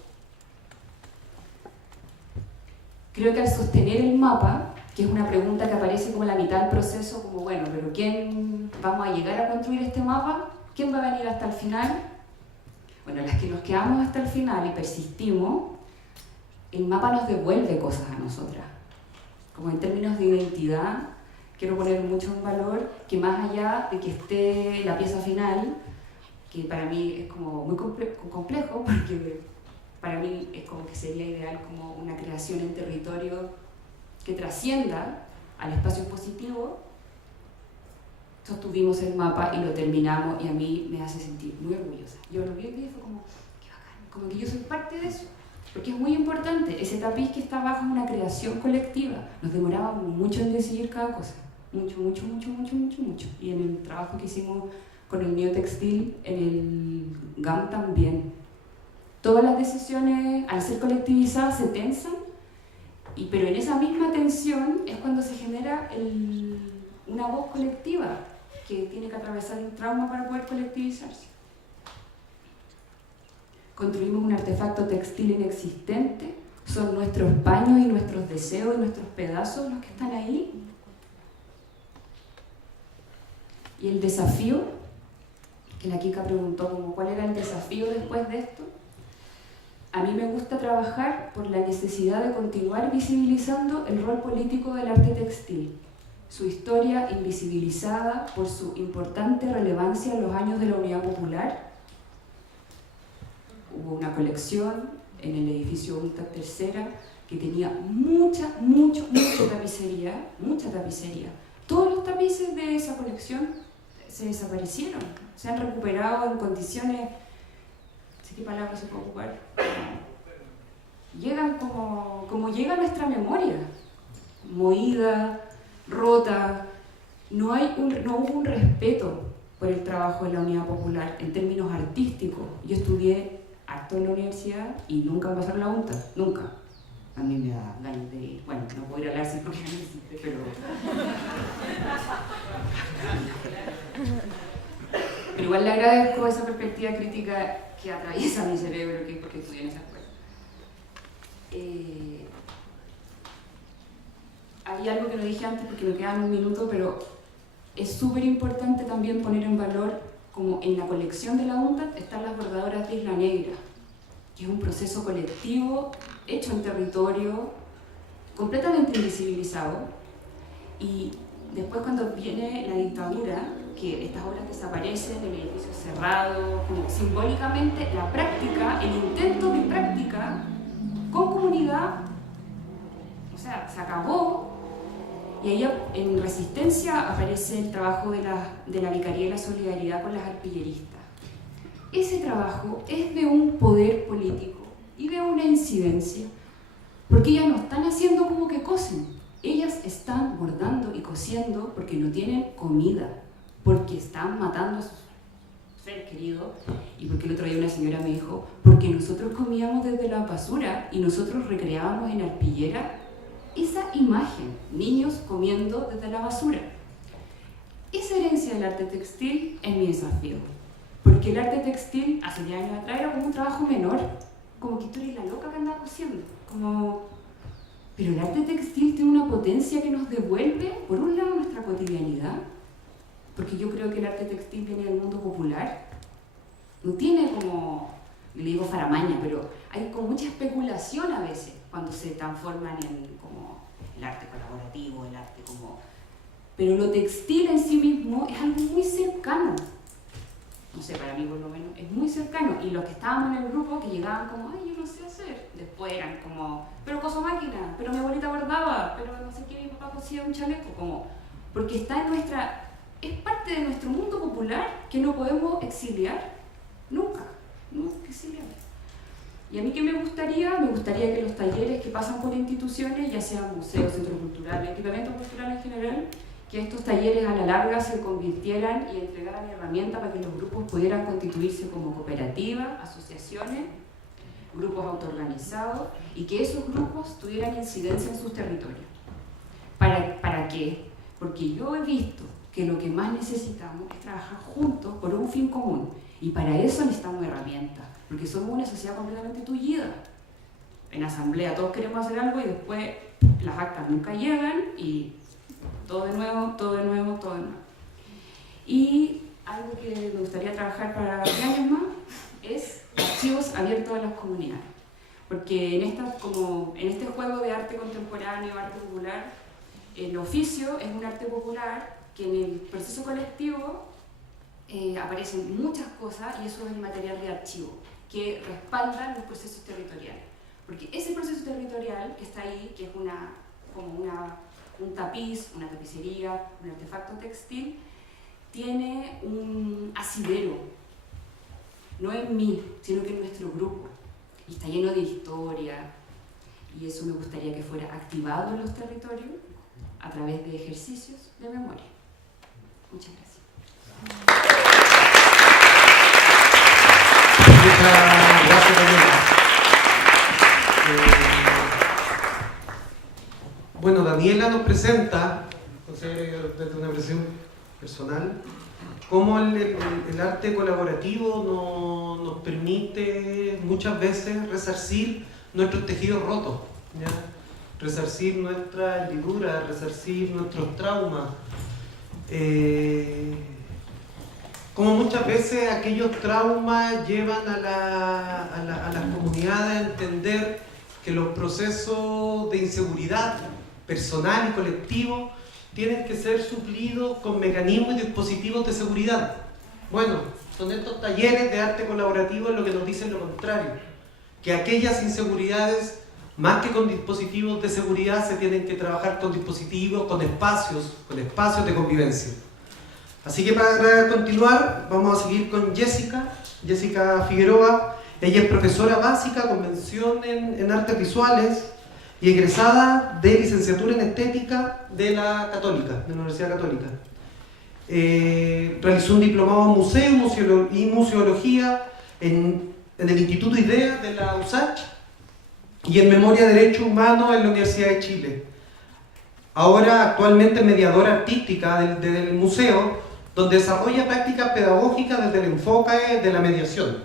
Creo que al sostener el mapa, que es una pregunta que aparece como en la mitad del proceso, como bueno, pero ¿quién vamos a llegar a construir este mapa? ¿Quién va a venir hasta el final? Bueno, las que nos quedamos hasta el final y persistimos, el mapa nos devuelve cosas a nosotras. Como en términos de identidad, quiero poner mucho en valor que más allá de que esté la pieza final, que para mí es como muy complejo, porque para mí es como que sería ideal como una creación en territorio que trascienda al espacio expositivo. Sostuvimos el mapa y lo terminamos, y a mí me hace sentir muy orgullosa. Yo lo vi y fue como, qué bacán, como que yo soy parte de eso. Porque es muy importante, ese tapiz que está abajo es una creación colectiva. Nos demorábamos mucho en decidir cada cosa. Mucho. Y en el trabajo que hicimos con el mío textil, en el GAM también. Todas las decisiones, al ser colectivizadas, se tensan, pero en esa misma tensión es cuando se genera una voz colectiva que tiene que atravesar un trauma para poder colectivizarse. Construimos un artefacto textil inexistente, son nuestros paños y nuestros deseos y nuestros pedazos los que están ahí. Y el desafío, que la Kika preguntó como cuál era el desafío después de esto, a mí me gusta trabajar por la necesidad de continuar visibilizando el rol político del arte textil, su historia invisibilizada por su importante relevancia en los años de la Unidad Popular. Hubo una colección en el edificio UNTAD tercera que tenía mucha tapicería. Todos los tapices de esa colección se desaparecieron, se han recuperado en condiciones, no sé qué palabra se puede ocupar, llegan como llega nuestra memoria, moída, rota. No hubo un respeto por el trabajo de la Unidad Popular en términos artísticos. Yo estudié harto en la universidad y nunca me pasaron la UNTAD, nunca. A mí me da ganas de ir. Bueno, no puedo ir al Arce porque no existe, pero igual le agradezco esa perspectiva crítica que atraviesa mi cerebro, que es porque estudié en esa escuela. Hay algo que no dije antes porque me quedan un minuto, pero es súper importante también poner en valor, como en la colección de la UNTAD están las bordadoras de Isla Negra, que es un proceso colectivo hecho en territorio, completamente invisibilizado. Y después, cuando viene la dictadura, que estas obras desaparecen, el edificio cerrado, como simbólicamente la práctica, el intento de práctica con comunidad, o sea, se acabó. Y ahí en Resistencia aparece el trabajo de la Vicaría y la Solidaridad con las arpilleristas. Ese trabajo es de un poder político y de una incidencia, porque ellas no están haciendo como que cosen, ellas están bordando y cosiendo porque no tienen comida, porque están matando a sus seres queridos, y porque el otro día una señora me dijo, porque nosotros comíamos desde la basura y nosotros recreábamos en arpillera esa imagen, niños comiendo desde la basura. Esa herencia del arte textil es mi desafío, porque el arte textil hace 10 años atrás era como un trabajo menor, como que tú eres la loca que andaba cosiendo, pero el arte textil tiene una potencia que nos devuelve, por un lado, nuestra cotidianidad, porque yo creo que el arte textil viene del mundo popular, no tiene como, le digo faramaña, pero hay como mucha especulación a veces. cuando se transforman en como el arte colaborativo, el arte como... Pero lo textil en sí mismo es algo muy cercano. No sé, para mí por lo menos es muy cercano. Y los que estábamos en el grupo que llegaban como, ay, yo no sé hacer. Después eran como, pero coso máquina, pero mi abuelita bordaba, pero no sé qué, mi papá cosía un chaleco. Como, porque está en nuestra... Es parte de nuestro mundo popular que no podemos exiliar nunca. Nunca exiliar. Y a mí, ¿qué me gustaría? Me gustaría que los talleres que pasan por instituciones, ya sean museos, centros culturales, equipamientos culturales en general, que estos talleres a la larga se convirtieran y entregaran herramientas para que los grupos pudieran constituirse como cooperativas, asociaciones, grupos autoorganizados, y que esos grupos tuvieran incidencia en sus territorios. ¿Para qué? Porque yo he visto que lo que más necesitamos es trabajar juntos por un fin común, y para eso necesitamos herramientas, porque somos una sociedad completamente tullida. En asamblea todos queremos hacer algo y después las actas nunca llegan y todo de nuevo, todo de nuevo, todo de nuevo. Y algo que me gustaría trabajar para años más es archivos abiertos a las comunidades. Porque en este juego de arte contemporáneo, arte popular, el oficio es un arte popular que en el proceso colectivo aparecen muchas cosas, y eso es el material de archivo que respaldan los procesos territoriales. Porque ese proceso territorial que está ahí, que es un tapiz, una tapicería, un artefacto textil, tiene un asidero, no en mí, sino que en nuestro grupo, y está lleno de historia, y eso me gustaría que fuera activado en los territorios a través de ejercicios de memoria. Muchas gracias. Muchas gracias, Daniela. Bueno, Daniela nos presenta, desde una versión personal, cómo el arte colaborativo nos permite muchas veces resarcir nuestros tejidos rotos, ¿ya? Resarcir nuestra hendidura, resarcir nuestros traumas. Como muchas veces aquellos traumas llevan a las comunidades a entender que los procesos de inseguridad personal y colectivo tienen que ser suplidos con mecanismos y dispositivos de seguridad. Bueno, son estos talleres de arte colaborativo lo que nos dicen lo contrario, que aquellas inseguridades, más que con dispositivos de seguridad, se tienen que trabajar con dispositivos, con espacios de convivencia. Así que para continuar, vamos a seguir con Jessica Figueroa. Ella es profesora básica con mención en artes visuales y egresada de licenciatura en estética de la Universidad Católica. Realizó un diplomado en museo y museología en el Instituto IDEA de la USACH y en Memoria de Derechos Humanos en la Universidad de Chile. Ahora actualmente mediadora artística del museo, donde desarrolla prácticas pedagógicas desde el enfoque de la mediación,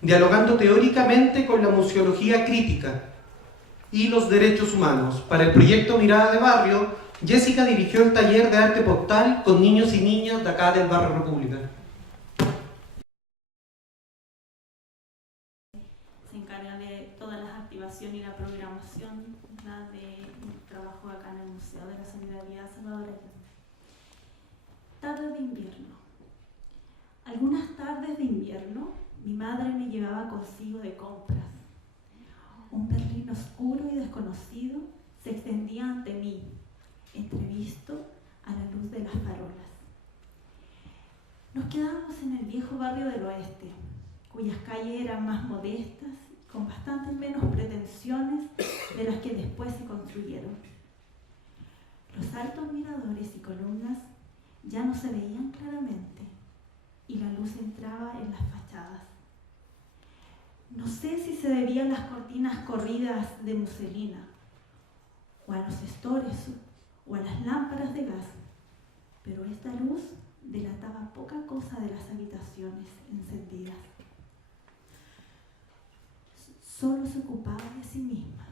dialogando teóricamente con la museología crítica y los derechos humanos. Para el proyecto Mirada de Barrio, Jessica dirigió el taller de arte postal con niños y niñas de acá del barrio República. Se encarga de todas las activaciones y la programación de trabajo acá en el Museo de la Solidaridad Salvadoreña. Tarde de invierno. Algunas tardes de invierno, mi madre me llevaba consigo de compras. Un Berlín oscuro y desconocido se extendía ante mí, entrevisto a la luz de las farolas. Nos quedábamos en el viejo barrio del oeste, cuyas calles eran más modestas, con bastantes menos pretensiones de las que después se construyeron. Los altos miradores y columnas ya no se veían claramente y la luz entraba en las fachadas. No sé si se debía a las cortinas corridas de muselina, o a los estores, o a las lámparas de gas, pero esta luz delataba poca cosa de las habitaciones encendidas. Solo se ocupaba de sí misma.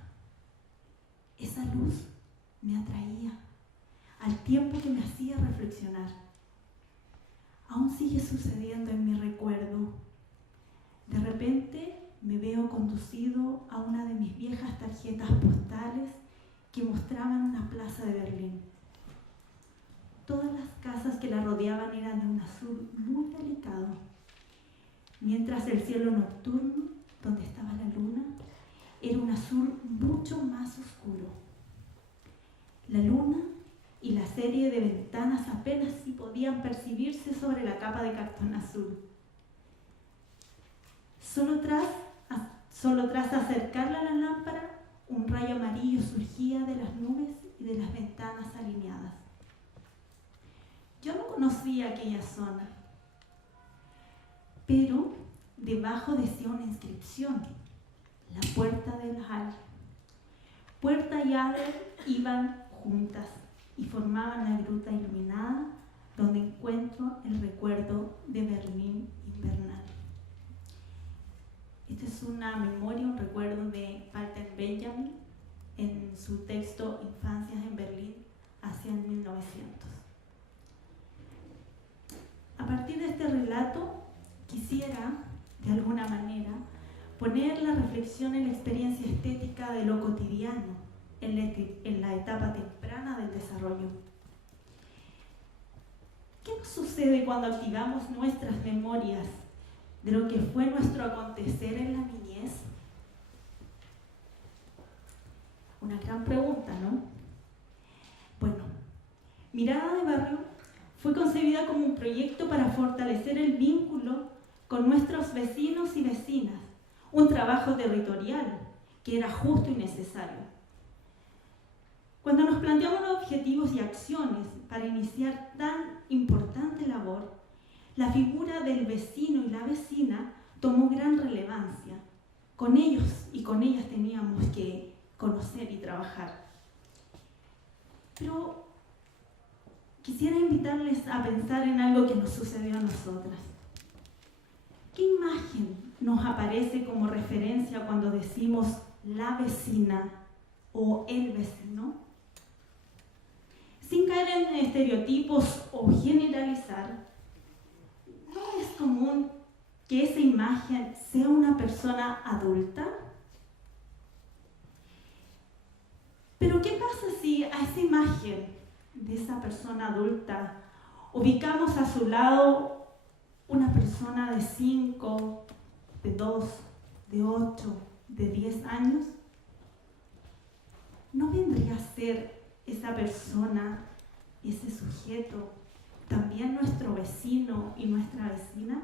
Esa luz me atraía, al tiempo que me hacía reflexionar. Aún sigue sucediendo en mi recuerdo. De repente me veo conducido a una de mis viejas tarjetas postales que mostraban una plaza de Berlín. Todas las casas que la rodeaban eran de un azul muy delicado, mientras el cielo nocturno, donde estaba la luna, era un azul mucho más oscuro. La luna y la serie de ventanas apenas si podían percibirse sobre la capa de cartón azul. Solo tras acercarla a la lámpara, un rayo amarillo surgía de las nubes y de las ventanas alineadas. Yo no conocía aquella zona, pero debajo decía una inscripción: la puerta del Hall. Puerta y Ader iban juntas y formaban la gruta iluminada donde encuentro el recuerdo de Berlín invernal. Esta es una memoria, un recuerdo de Walter Benjamin en su texto Infancias en Berlín hacia el 1900. A partir de este relato, quisiera, de alguna manera, poner la reflexión en la experiencia estética de lo cotidiano, en la etapa temprana del desarrollo. ¿Qué nos sucede cuando activamos nuestras memorias de lo que fue nuestro acontecer en la niñez? Una gran pregunta, ¿no? Bueno, Mirada de Barrio fue concebida como un proyecto para fortalecer el vínculo con nuestros vecinos y vecinas, un trabajo territorial que era justo y necesario. Cuando nos planteamos los objetivos y acciones para iniciar tan importante labor, la figura del vecino y la vecina tomó gran relevancia. Con ellos y con ellas teníamos que conocer y trabajar. Pero quisiera invitarles a pensar en algo que nos sucedió a nosotras. ¿Qué imagen nos aparece como referencia cuando decimos la vecina o el vecino? Sin caer en estereotipos o generalizar, ¿no es común que esa imagen sea una persona adulta? Pero ¿qué pasa si a esa imagen de esa persona adulta ubicamos a su lado una persona de 5, de 2, de 8, de 10 años? ¿No vendría a ser esa persona, ese sujeto, también nuestro vecino y nuestra vecina?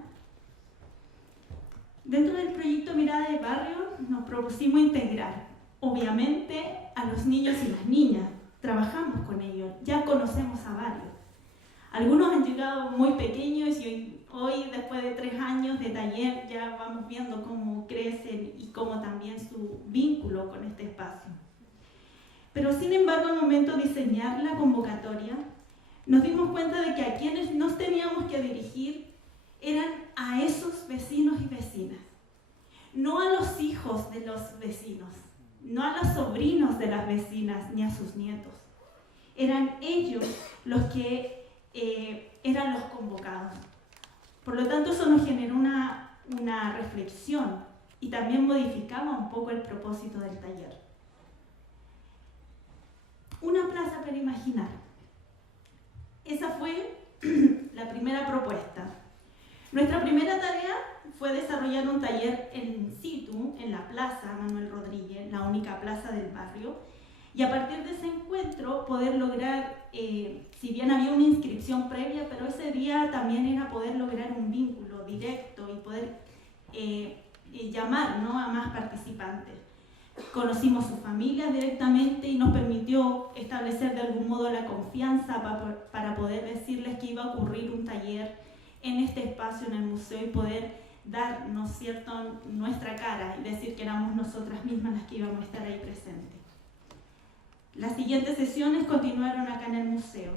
Dentro del proyecto Mirada de Barrio nos propusimos integrar, obviamente, a los niños y las niñas. Trabajamos con ellos, ya conocemos a varios. Algunos han llegado muy pequeños y hoy, después de 3 años de taller, ya vamos viendo cómo crecen y cómo también su vínculo con este espacio. Pero sin embargo, al momento de diseñar la convocatoria, nos dimos cuenta de que a quienes nos teníamos que dirigir eran a esos vecinos y vecinas, no a los hijos de los vecinos, no a los sobrinos de las vecinas ni a sus nietos. Eran ellos los que eran los convocados. Por lo tanto, eso nos generó una reflexión y también modificaba un poco el propósito del taller. Una plaza para imaginar. Esa fue la primera propuesta. Nuestra primera tarea fue desarrollar un taller in situ en la Plaza Manuel Rodríguez, la única plaza del barrio, y a partir de ese encuentro poder lograr, si bien había una inscripción previa, pero ese día también era poder lograr un vínculo directo y poder llamar, ¿no?, a más participantes. Conocimos sus familias directamente y nos permitió establecer de algún modo la confianza para poder decirles que iba a ocurrir un taller en este espacio, en el museo, y poder dar, ¿no es cierto?, nuestra cara y decir que éramos nosotras mismas las que íbamos a estar ahí presentes. Las siguientes sesiones continuaron acá en el museo.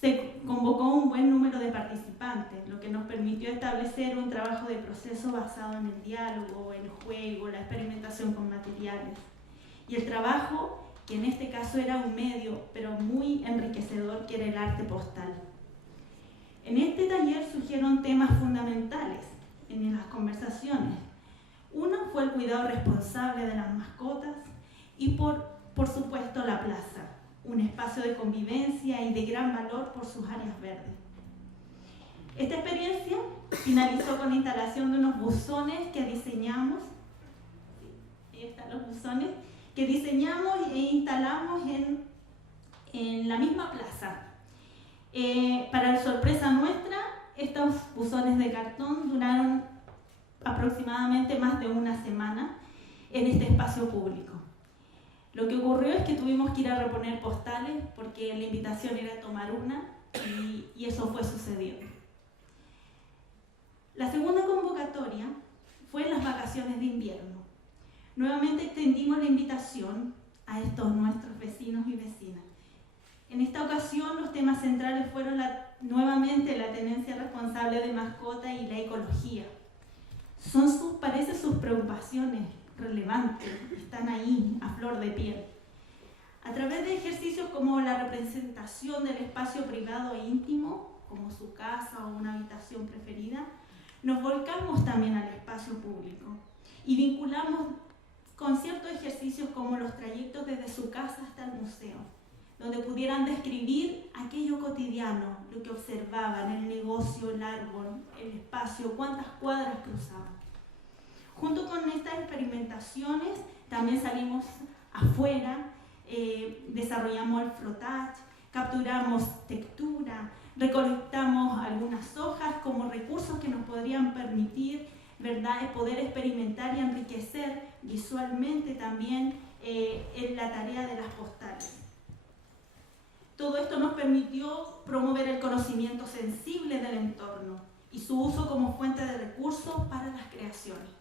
Se convocó un buen número de participantes, lo que nos permitió establecer un trabajo de proceso basado en el diálogo, el juego, la experimentación con materiales. Y el trabajo, que en este caso era un medio, pero muy enriquecedor, que era el arte postal. En este taller surgieron temas fundamentales en las conversaciones. Uno fue el cuidado responsable de las mascotas y por supuesto la plaza, un espacio de convivencia y de gran valor por sus áreas verdes. Esta experiencia finalizó con la instalación de unos buzones que diseñamos, ahí están los buzones, que diseñamos e instalamos en la misma plaza. Para sorpresa nuestra, estos buzones de cartón duraron aproximadamente más de una semana en este espacio público. Lo que ocurrió es que tuvimos que ir a reponer postales porque la invitación era tomar una y eso fue sucediendo. La segunda convocatoria fue en las vacaciones de invierno. Nuevamente extendimos la invitación a estos nuestros vecinos y vecinas. En esta ocasión los temas centrales fueron nuevamente la tenencia responsable de mascotas y la ecología. Parece sus preocupaciones relevantes, están ahí a flor de piel. A través de ejercicios como la representación del espacio privado e íntimo, como su casa o una habitación preferida, nos volcamos también al espacio público y vinculamos con ciertos ejercicios como los trayectos desde su casa hasta el museo, donde pudieran describir aquello cotidiano, lo que observaban, el negocio, el árbol, el espacio, cuántas cuadras cruzaban. Junto con estas experimentaciones también salimos afuera, desarrollamos el frottage, capturamos textura, recolectamos algunas hojas como recursos que nos podrían permitir, ¿verdad?, poder experimentar y enriquecer visualmente también en la tarea de las postales. Todo esto nos permitió promover el conocimiento sensible del entorno y su uso como fuente de recursos para las creaciones.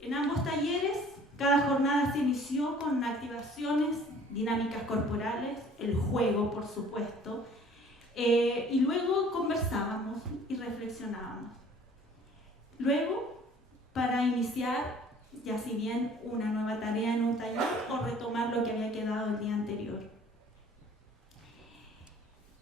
En ambos talleres, cada jornada se inició con activaciones, dinámicas corporales, el juego, por supuesto, y luego conversábamos y reflexionábamos. Luego, para iniciar, ya si bien una nueva tarea en un taller o retomar lo que había quedado el día anterior.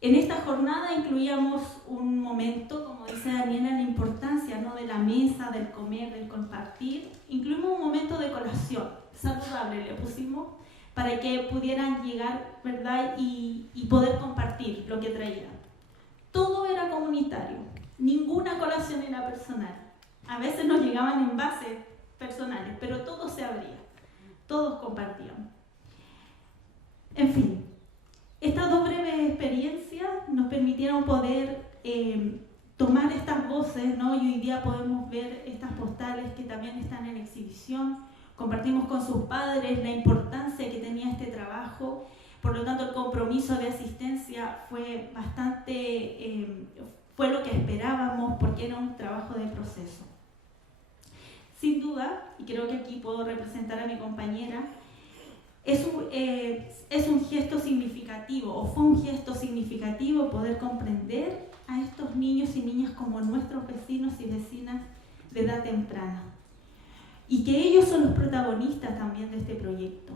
En esta jornada incluíamos un momento, como dice Daniela, la importancia, ¿no?, de la mesa, del comer, del compartir. Incluimos un momento de colación, saludable le pusimos, para que pudieran llegar, ¿verdad?, y poder compartir lo que traían. Todo era comunitario, ninguna colación era personal. A veces nos llegaban envases personales, pero todo se abría, todos compartían. En fin, estas dos breves experiencias nos permitieron poder tomar estas voces, ¿no? Y hoy día podemos ver estas postales que también están en exhibición. Compartimos con sus padres la importancia que tenía este trabajo, por lo tanto el compromiso de asistencia fue fue lo que esperábamos porque era un trabajo de proceso. Sin duda, y creo que aquí puedo representar a mi compañera, es un gesto significativo, o fue un gesto significativo poder comprender a estos niños y niñas como nuestros vecinos y vecinas de edad temprana. Y que ellos son los protagonistas también de este proyecto.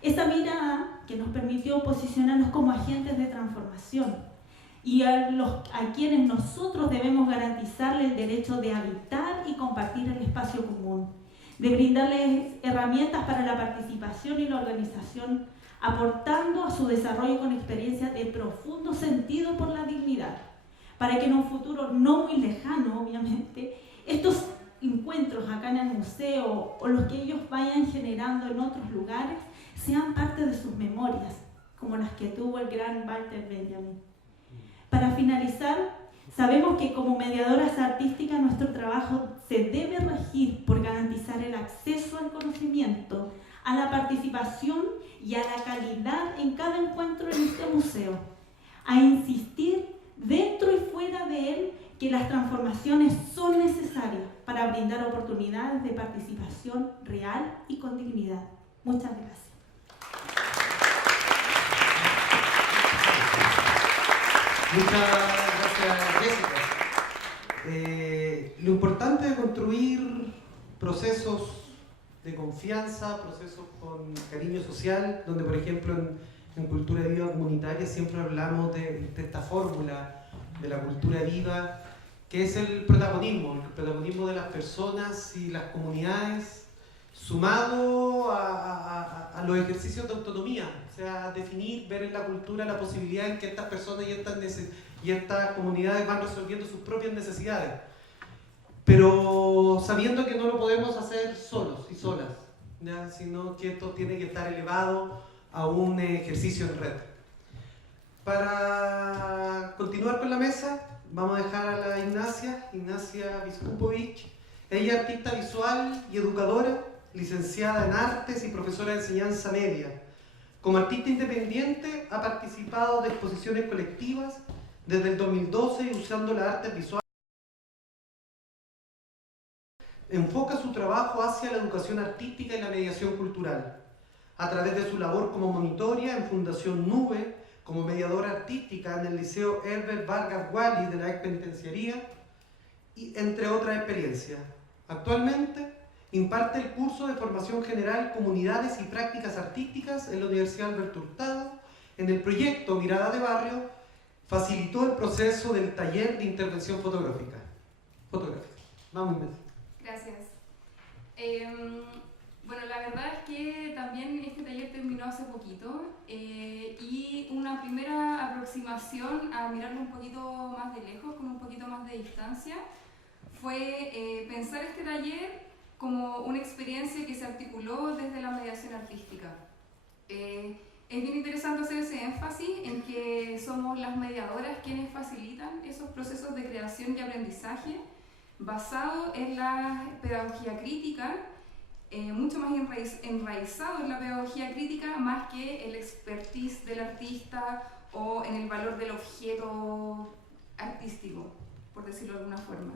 Esa mirada que nos permitió posicionarnos como agentes de transformación y a quienes nosotros debemos garantizarles el derecho de habitar y compartir el espacio común, de brindarles herramientas para la participación y la organización, aportando a su desarrollo con experiencias de profundo sentido por la dignidad, para que en un futuro no muy lejano, obviamente, estos encuentros acá en el museo o los que ellos vayan generando en otros lugares sean parte de sus memorias, como las que tuvo el gran Walter Benjamin. Para finalizar, sabemos que como mediadoras artísticas nuestro trabajo se debe regir por garantizar el acceso al conocimiento, a la participación y a la calidad en cada encuentro en este museo, a insistir dentro y fuera de él que las transformaciones son necesarias para brindar oportunidades de participación real y con dignidad. Muchas gracias. Muchas gracias, Jessica. Lo importante de construir procesos de confianza, procesos con cariño social, donde por ejemplo en Cultura Viva Comunitaria siempre hablamos de esta fórmula de la cultura viva que es el protagonismo de las personas y las comunidades, sumado a los ejercicios de autonomía, o sea, definir, ver en la cultura la posibilidad en que estas personas y estas comunidades van resolviendo sus propias necesidades, pero sabiendo que no lo podemos hacer solos y solas, ¿ya? Sino que esto tiene que estar elevado a un ejercicio en red. Para continuar con la mesa, vamos a dejar a la Ignacia Viskupovich. Ella es artista visual y educadora, licenciada en artes y profesora de enseñanza media. Como artista independiente ha participado de exposiciones colectivas desde el 2012 usando las artes visuales. Enfoca su trabajo hacia la educación artística y la mediación cultural, a través de su labor como monitoria en Fundación Nube, como mediadora artística en el Liceo Herbert Vargas Wally de la ex penitenciaría, y entre otras experiencias. Actualmente imparte el curso de formación general Comunidades y Prácticas Artísticas en la Universidad Alberto Hurtado. En el proyecto Mirada de Barrio facilitó el proceso del taller de intervención fotográfica. Vamos, Inés. Gracias. Bueno, la verdad es que también este taller terminó hace poquito y una primera aproximación a mirarlo un poquito más de lejos, con un poquito más de distancia, fue pensar este taller como una experiencia que se articuló desde la mediación artística. Es bien interesante hacer ese énfasis en que somos las mediadoras quienes facilitan esos procesos de creación y aprendizaje basado en la pedagogía crítica, mucho más enraizado en la pedagogía crítica más que el expertise del artista o en el valor del objeto artístico, por decirlo de alguna forma.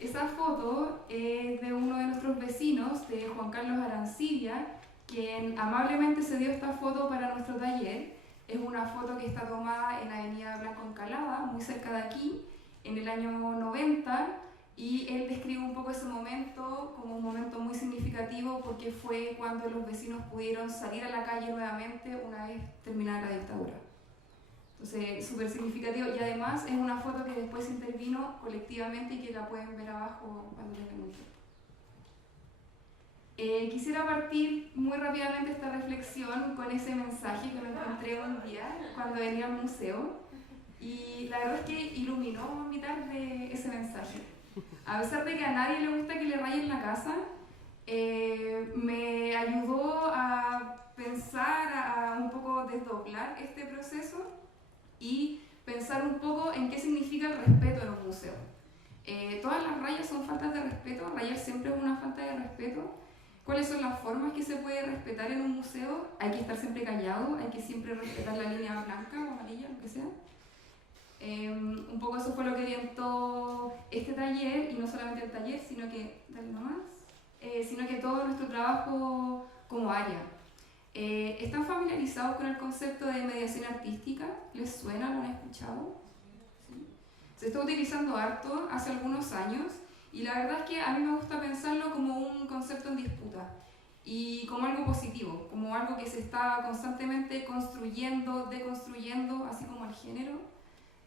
Esa foto es de uno de nuestros vecinos, de Juan Carlos Arancibia, quien amablemente se dio esta foto para nuestro taller. Es una foto que está tomada en la avenida Blanco Encalada, muy cerca de aquí, en el año 90, y él describe un poco ese momento como un momento muy significativo porque fue cuando los vecinos pudieron salir a la calle nuevamente una vez terminada la dictadura. Entonces, súper significativo, y además es una foto que después intervino colectivamente y que la pueden ver abajo cuando les demos tiempo. Quisiera partir muy rápidamente esta reflexión con ese mensaje que me encontré un día cuando venía al museo, y la verdad es que iluminó mi tarde ese mensaje. A pesar de que a nadie le gusta que le rayen la casa, me ayudó a pensar, a un poco desdoblar este proceso y pensar un poco en qué significa el respeto en un museo. Todas las rayas son faltas de respeto, rayar siempre es una falta de respeto. ¿Cuáles son las formas que se puede respetar en un museo? Hay que estar siempre callado, hay que siempre respetar la línea blanca o amarilla, lo que sea. Un poco eso fue lo que orientó este taller, y no solamente el taller, sino que, sino que todo nuestro trabajo como área. ¿Están familiarizados con el concepto de mediación artística? ¿Les suena? ¿Lo han escuchado? ¿Sí? Se está utilizando harto hace algunos años, y la verdad es que a mí me gusta pensarlo como un concepto en disputa y como algo positivo, como algo que se está constantemente construyendo, deconstruyendo, así como el género,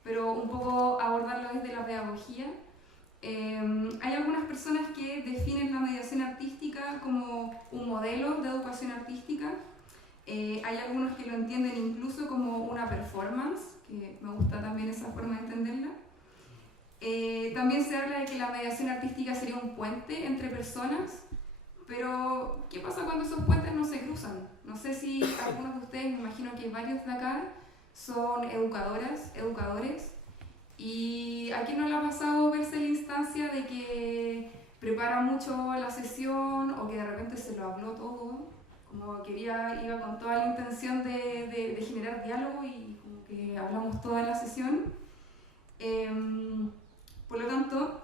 pero un poco abordarlo desde la pedagogía. Hay algunas personas que definen la mediación artística como un modelo de educación artística. Hay algunos que lo entienden incluso como una performance, que me gusta también esa forma de entenderla. También se habla de que la mediación artística sería un puente entre personas, pero ¿qué pasa cuando esos puentes no se cruzan? No sé si algunos de ustedes, me imagino que varios de acá, son educadoras, educadores, y a quién no le ha pasado verse la instancia de que prepara mucho la sesión o que de repente se lo habló todo, como que iba con toda la intención de generar diálogo y como que hablamos toda la sesión. Por lo tanto,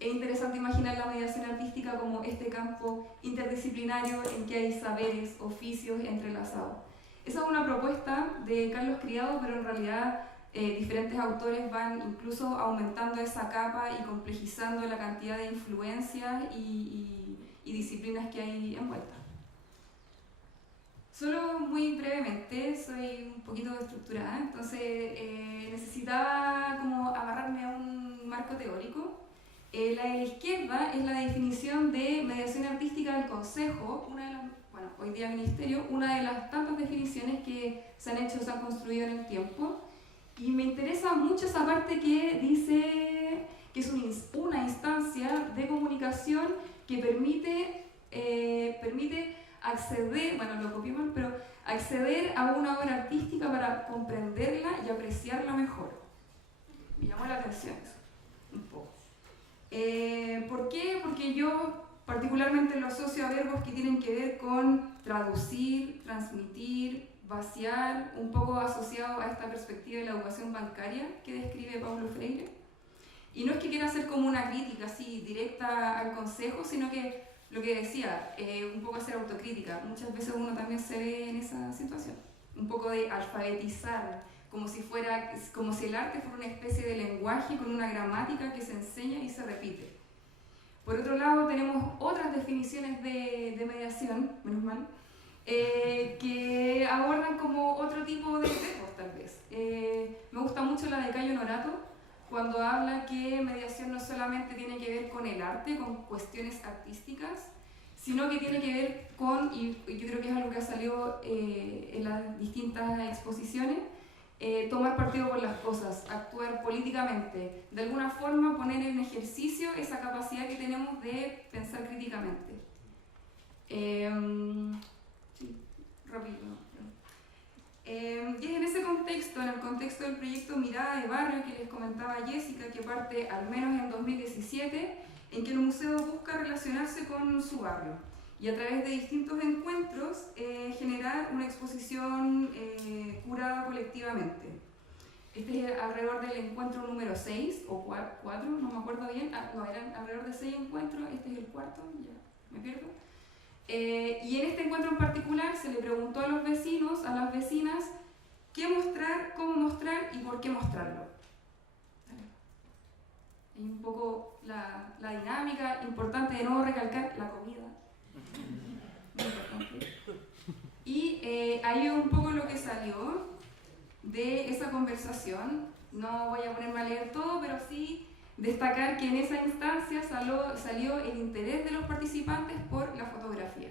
es interesante imaginar la mediación artística como este campo interdisciplinario en que hay saberes, oficios entrelazados. Esa es una propuesta de Carlos Criado, pero en realidad diferentes autores van incluso aumentando esa capa y complejizando la cantidad de influencias y disciplinas que hay envueltas. Solo muy brevemente, soy un poquito estructurada, entonces necesitaba como agarrarme a un marco teórico. La de la izquierda es la definición de mediación artística del Consejo, hoy día Ministerio, una de las tantas definiciones que se han hecho, se han construido en el tiempo. Y me interesa mucho esa parte que dice que es una instancia de comunicación que permite acceder, lo copié mal, pero acceder a una obra artística para comprenderla y apreciarla mejor. Me llamó la atención eso, un poco. ¿Por qué? Porque yo particularmente lo asocio a verbos que tienen que ver con traducir, transmitir, vaciar, un poco asociado a esta perspectiva de la educación bancaria que describe Paulo Freire. Y no es que quiera hacer como una crítica así directa al consejo, sino que lo que decía, un poco hacer autocrítica. Muchas veces uno también se ve en esa situación. Un poco de alfabetizar, como si el arte fuera una especie de lenguaje con una gramática que se enseña y se repite. Por otro lado, tenemos otras definiciones de mediación, menos mal, que abordan como otro tipo de verbos, tal vez. Me gusta mucho la de Cayo Norato, cuando habla que mediación no solamente tiene que ver con el arte, con cuestiones artísticas, sino que tiene que ver con, y yo creo que es algo que ha salido en las distintas exposiciones, tomar partido por las cosas, actuar políticamente, de alguna forma poner en ejercicio esa capacidad que tenemos de pensar críticamente. Sí, rápido. Y es en ese contexto, en el contexto del proyecto Mirada de Barrio que les comentaba Jessica, que parte al menos en 2017, en que el museo busca relacionarse con su barrio y a través de distintos encuentros generar una exposición curada colectivamente. Este es alrededor del encuentro número 6 o 4, no me acuerdo bien, eran alrededor de 6 encuentros, este es el cuarto, ya me pierdo. Y en este encuentro en particular se le preguntó a los vecinos, a las vecinas, qué mostrar, cómo mostrar y por qué mostrarlo. Y un poco la dinámica, importante de nuevo recalcar la comida. Muy importante. Y ahí un poco lo que salió de esa conversación. No voy a ponerme a leer todo, pero sí destacar que en esa instancia salió el interés de los participantes por la fotografía,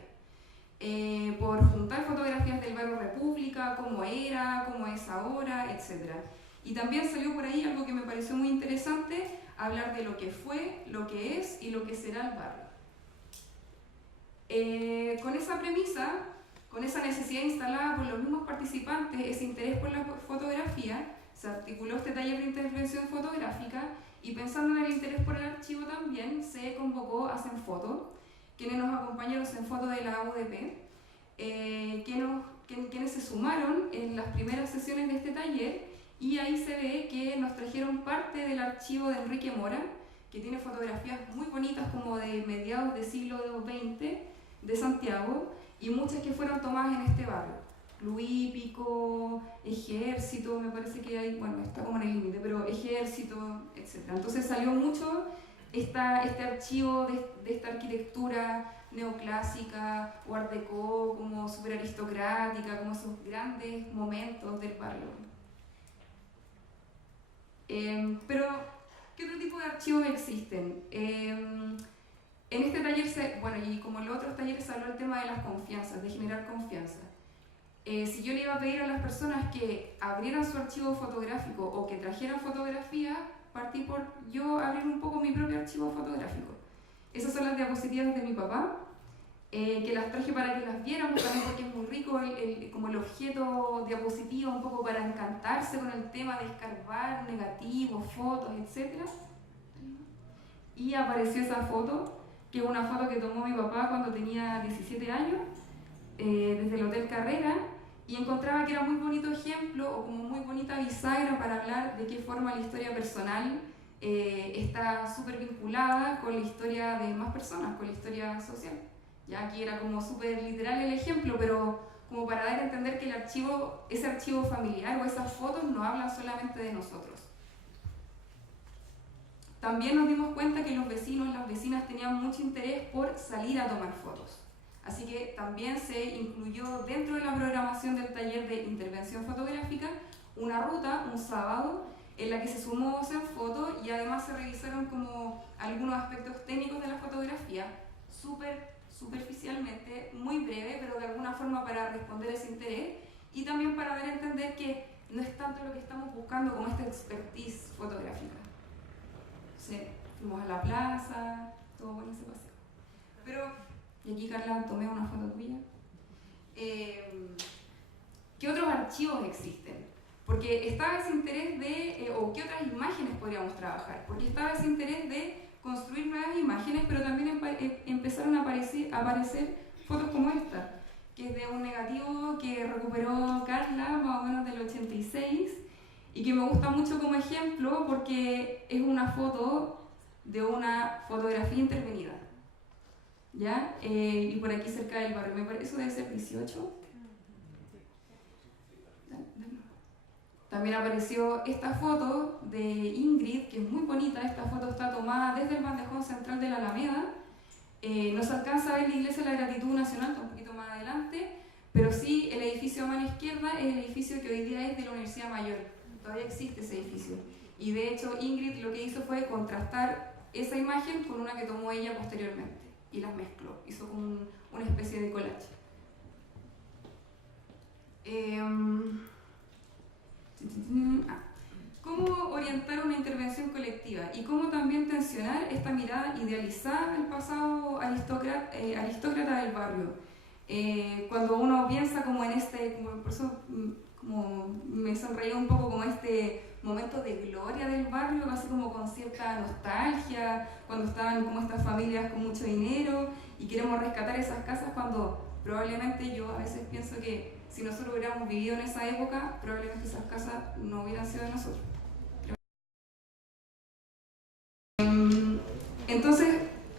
por juntar fotografías del barrio República, cómo era, cómo es ahora, etc. Y también salió por ahí algo que me pareció muy interesante, hablar de lo que fue, lo que es y lo que será el barrio. Con esa premisa, con esa necesidad instalada por los mismos participantes, ese interés por la fotografía, se articuló este taller de intervención fotográfica y pensando en el interés por el archivo también se convocó a Senfoto, quienes nos acompañaron, Senfoto de la UDP, quienes se sumaron en las primeras sesiones de este taller y ahí se ve que nos trajeron parte del archivo de Enrique Mora, que tiene fotografías muy bonitas como de mediados del siglo XX de Santiago y muchas que fueron tomadas en este barrio. Luípico, Ejército, me parece que hay, está como en el límite, pero Ejército, etc. Entonces salió mucho este archivo de esta arquitectura neoclásica o art déco, como súper aristocrática, como esos grandes momentos del barrio. Pero, ¿qué otro tipo de archivos existen? En este taller, y como en los otros talleres se habló el tema de las confianzas, de generar confianza. Si yo le iba a pedir a las personas que abrieran su archivo fotográfico o que trajeran fotografía, partí por yo abrir un poco mi propio archivo fotográfico. Esas son las diapositivas de mi papá, que las traje para que las viéramos también porque es muy rico como el objeto diapositiva, un poco para encantarse con el tema de escarbar, negativos, fotos, etc. Y apareció esa foto, que es una foto que tomó mi papá cuando tenía 17 años, desde el Hotel Carrera, y encontraba que era muy bonito ejemplo o como muy bonita bisagra para hablar de qué forma la historia personal está súper vinculada con la historia de más personas, con la historia social. Ya aquí era como súper literal el ejemplo, pero como para dar a entender que ese archivo familiar o esas fotos no hablan solamente de nosotros. También nos dimos cuenta que los vecinos, las vecinas tenían mucho interés por salir a tomar fotos. Así que también se incluyó dentro de la programación del taller de intervención fotográfica una ruta, un sábado, en la que se sumó Zenfoto y además se revisaron como algunos aspectos técnicos de la fotografía, súper superficialmente, muy breve, pero de alguna forma para responder ese interés y también para dar a entender que no es tanto lo que estamos buscando como esta expertise fotográfica. Entonces, fuimos a la plaza, todo bueno ese paseo. Pero, y aquí Carla, tomé una foto tuya. ¿Qué otros archivos existen? Porque estaba ese interés de, o qué otras imágenes podríamos trabajar, porque estaba ese interés de construir nuevas imágenes, pero también empezaron a aparecer fotos como esta, que es de un negativo que recuperó Carla, más o menos del 86, y que me gusta mucho como ejemplo porque es una foto de una fotografía intervenida, ¿ya? Y por aquí cerca del barrio, me parece, eso debe ser 18. También apareció esta foto de Ingrid, que es muy bonita. Esta foto está tomada desde el bandejón central de la Alameda. No se alcanza a ver la Iglesia de la Gratitud Nacional, está un poquito más adelante, pero sí el edificio a mano izquierda es el edificio que hoy día es de la Universidad Mayor. Todavía existe ese edificio. Y de hecho Ingrid lo que hizo fue contrastar esa imagen con una que tomó ella posteriormente y las mezcló. Hizo como una especie de collage. ¿Cómo orientar una intervención colectiva y cómo también tensionar esta mirada idealizada del pasado aristócrata del barrio? Cuando uno piensa como en por eso como me sonreía un poco como este momento de gloria del barrio, así como con cierta nostalgia, cuando estaban como estas familias con mucho dinero y queremos rescatar esas casas cuando probablemente yo a veces pienso que si nosotros hubiéramos vivido en esa época, probablemente esas casas no hubieran sido de nosotros. Entonces,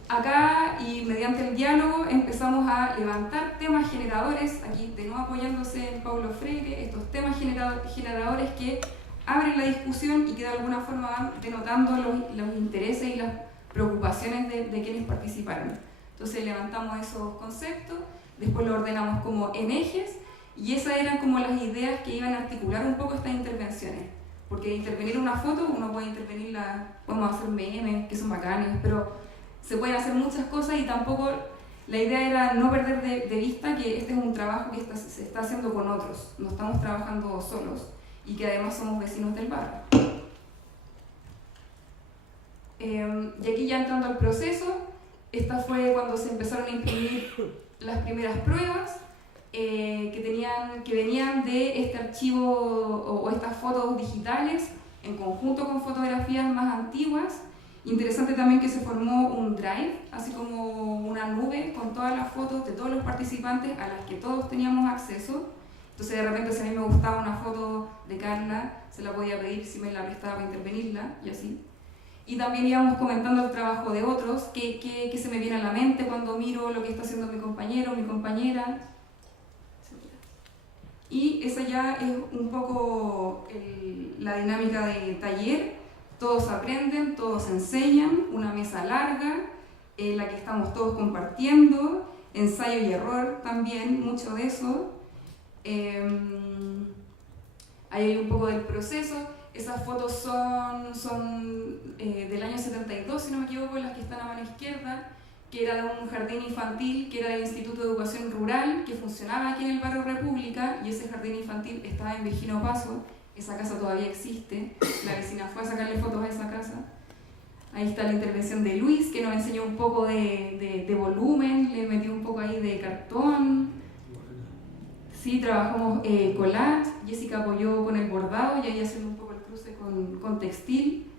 acá y mediante el diálogo empezamos a levantar temas generadores, aquí de nuevo apoyándose en Paulo Freire, estos temas generadores que abren la discusión y que de alguna forma van denotando los intereses y las preocupaciones de quienes participaron. Entonces levantamos esos conceptos, después lo ordenamos como en ejes, y esas eran como las ideas que iban a articular un poco estas intervenciones. Porque intervenir una foto, uno puede intervenirla, podemos hacer memes, que son bacanes, pero se pueden hacer muchas cosas y tampoco la idea era no perder de vista que este es un trabajo que se está haciendo con otros, no estamos trabajando solos y que además somos vecinos del barrio. Y aquí ya entrando al proceso, esta fue cuando se empezaron a imprimir las primeras pruebas que venían de este archivo o estas fotos digitales en conjunto con fotografías más antiguas. Interesante también que se formó un drive, así como una nube con todas las fotos de todos los participantes a las que todos teníamos acceso. Entonces de repente si a mí me gustaba una foto de Carla, se la podía pedir si me la prestaba para intervenirla y así. Y también íbamos comentando el trabajo de otros, qué se me viene a la mente cuando miro lo que está haciendo mi compañero, mi compañera. Y esa ya es un poco la dinámica de taller. Todos aprenden, todos enseñan, una mesa larga en la que estamos todos compartiendo, ensayo y error también, mucho de eso. Ahí hay un poco del proceso. Esas fotos son del año 72, si no me equivoco, las que están a mano izquierda, que era de un jardín infantil, que era del Instituto de Educación Rural, que funcionaba aquí en el barrio República, y ese jardín infantil estaba en Virginio Paso. Esa casa todavía existe, la vecina fue a sacarle fotos a esa casa. Ahí está la intervención de Luis, que nos enseñó un poco de volumen, le metió un poco ahí de cartón. Sí, trabajamos collage, Jessica apoyó con el bordado y ahí haciendo un poco el cruce con textil.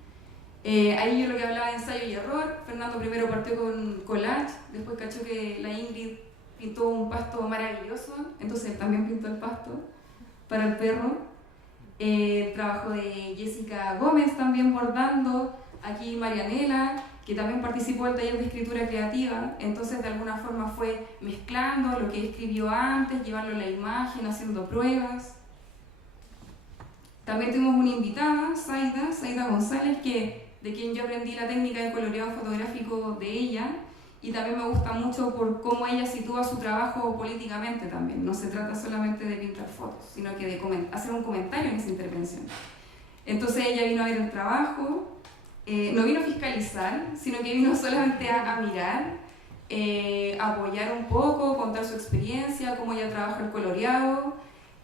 Ahí yo lo que hablaba de ensayo y error. Fernando primero partió con collage, después cachó que la Ingrid pintó un pasto maravilloso, entonces él también pintó el pasto para el perro. Trabajo de Jessica Gómez también bordando, aquí Marianela, que también participó del taller de escritura creativa, entonces de alguna forma fue mezclando lo que escribió antes, llevarlo a la imagen, haciendo pruebas. También tuvimos una invitada, Zaida González, de quien yo aprendí la técnica de coloreado fotográfico de ella, y también me gusta mucho por cómo ella sitúa su trabajo políticamente también. No se trata solamente de pintar fotos, sino que de hacer un comentario en esa intervención. Entonces ella vino a ver el trabajo, no vino a fiscalizar, sino que vino solamente a mirar, apoyar un poco, contar su experiencia, cómo ella trabaja el coloreado,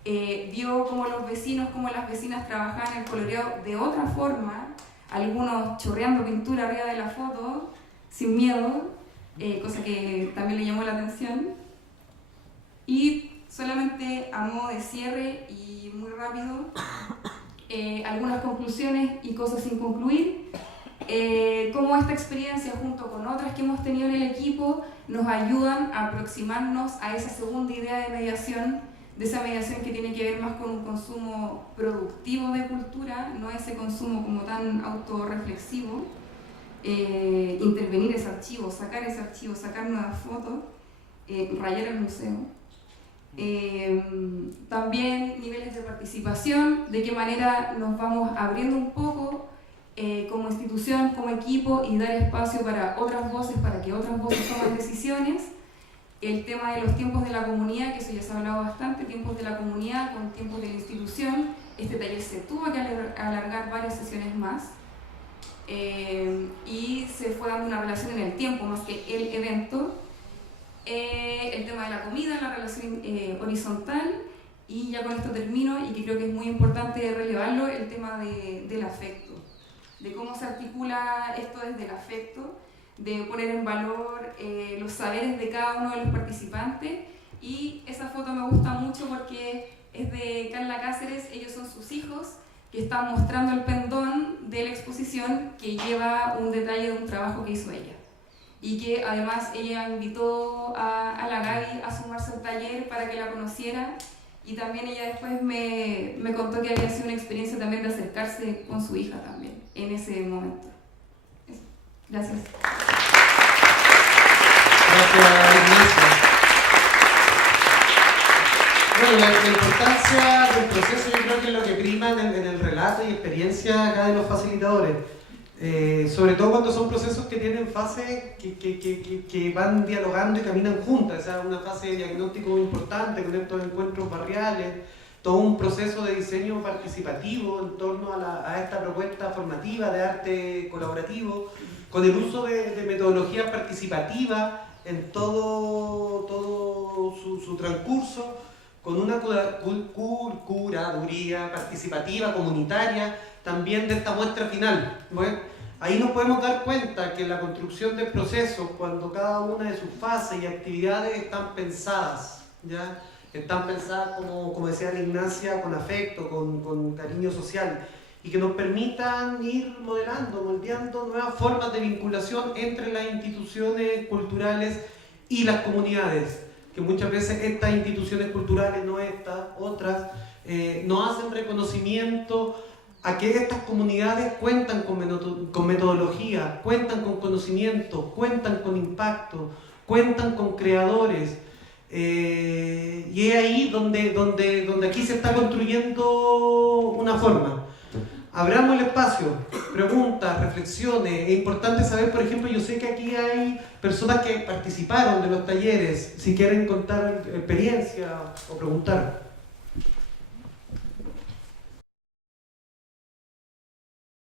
vio cómo los vecinos, cómo las vecinas trabajaban el coloreado de otra forma, algunos chorreando pintura arriba de la foto, sin miedo, cosa que también le llamó la atención. Y solamente a modo de cierre y muy rápido, algunas conclusiones y cosas sin concluir. Cómo esta experiencia junto con otras que hemos tenido en el equipo nos ayudan a aproximarnos a esa segunda idea de mediación, de esa mediación que tiene que ver más con un consumo productivo de cultura, no ese consumo como tan autorreflexivo. Intervenir ese archivo, sacar nuevas fotos, rayar el museo. También niveles de participación, de qué manera nos vamos abriendo un poco como institución, como equipo, y dar espacio para otras voces, para que otras voces tomen decisiones. El tema de los tiempos de la comunidad, que eso ya se ha hablado bastante, tiempos de la comunidad con tiempos de la institución. Este taller se tuvo que alargar varias sesiones más. Y se fue dando una relación en el tiempo más que el evento. El tema de la comida, la relación horizontal, y ya con esto termino, y que creo que es muy importante relevarlo, el tema del afecto, de cómo se articula esto desde el afecto, de poner en valor los saberes de cada uno de los participantes. Y esa foto me gusta mucho porque es de Carla Cáceres, ellos son sus hijos, que están mostrando el pendón de la exposición, que lleva un detalle de un trabajo que hizo ella. Y que además ella invitó a la Gaby a sumarse al taller para que la conociera, y también ella después me contó que había sido una experiencia también de acercarse con su hija también en ese momento. Eso. Gracias. Gracias, Ignacia. Bueno, la importancia del proceso yo creo que es lo que prima en el relato y experiencia acá de los facilitadores. Sobre todo cuando son procesos que tienen fases que van dialogando y caminan juntas. Esa es una fase de diagnóstico importante con estos encuentros barriales, todo un proceso de diseño participativo en torno a esta propuesta formativa de arte colaborativo, con el uso de metodologías participativas en todo su transcurso, con una curaduría participativa, comunitaria, también de esta muestra final. Bueno, ahí nos podemos dar cuenta que la construcción del proceso, cuando cada una de sus fases y actividades están pensadas, ¿ya? Están pensadas, como decía la Ignacia, con afecto, con cariño social, y que nos permitan ir modelando, moldeando nuevas formas de vinculación entre las instituciones culturales y las comunidades, que muchas veces estas instituciones culturales, no estas, otras, no hacen reconocimiento a que estas comunidades cuentan con metodología, cuentan con conocimiento, cuentan con impacto, cuentan con creadores. Y es ahí donde aquí se está construyendo una forma. Abramos el espacio, preguntas, reflexiones. Es importante saber, por ejemplo, yo sé que aquí hay personas que participaron de los talleres, si quieren contar experiencia o preguntar.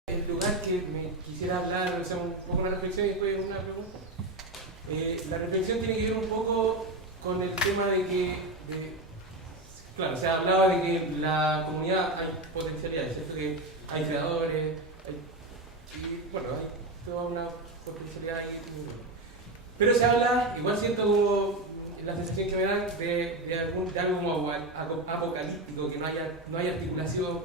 El lugar que me quisiera hablar, o sea, un poco una reflexión y después una pregunta. La reflexión tiene que ver un poco con el tema de que, claro, se hablaba de que en la comunidad hay potencialidades, ¿cierto? Que hay creadores, y bueno, hay toda una potencialidad ahí. Pero se habla, igual siento como la sensación que me dan de algo como apocalíptico, que no hay articulación,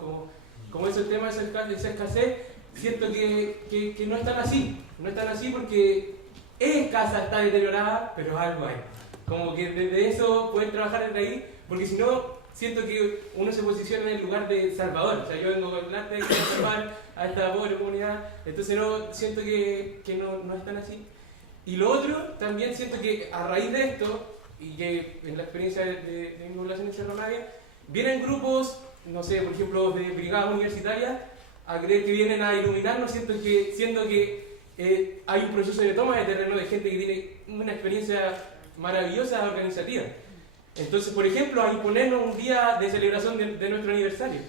como ese tema de esa escasez. Siento que no están así, porque es escasa, está deteriorada, pero algo hay. Como que desde eso pueden trabajar desde ahí, porque si no, siento que uno se posiciona en el lugar de salvador. O sea, yo vengo con el arte de salvar a esta pobre comunidad, entonces no, siento que no están así. Y lo otro, también siento que a raíz de esto, y que en la experiencia de mi población en Cerro Navia, vienen grupos, no sé, por ejemplo, de brigadas universitarias, a creer que vienen a iluminarnos, siento que hay un proceso de toma de terreno de gente que tiene una experiencia maravillosa organizativa. Entonces, por ejemplo, a imponernos un día de celebración de nuestro aniversario,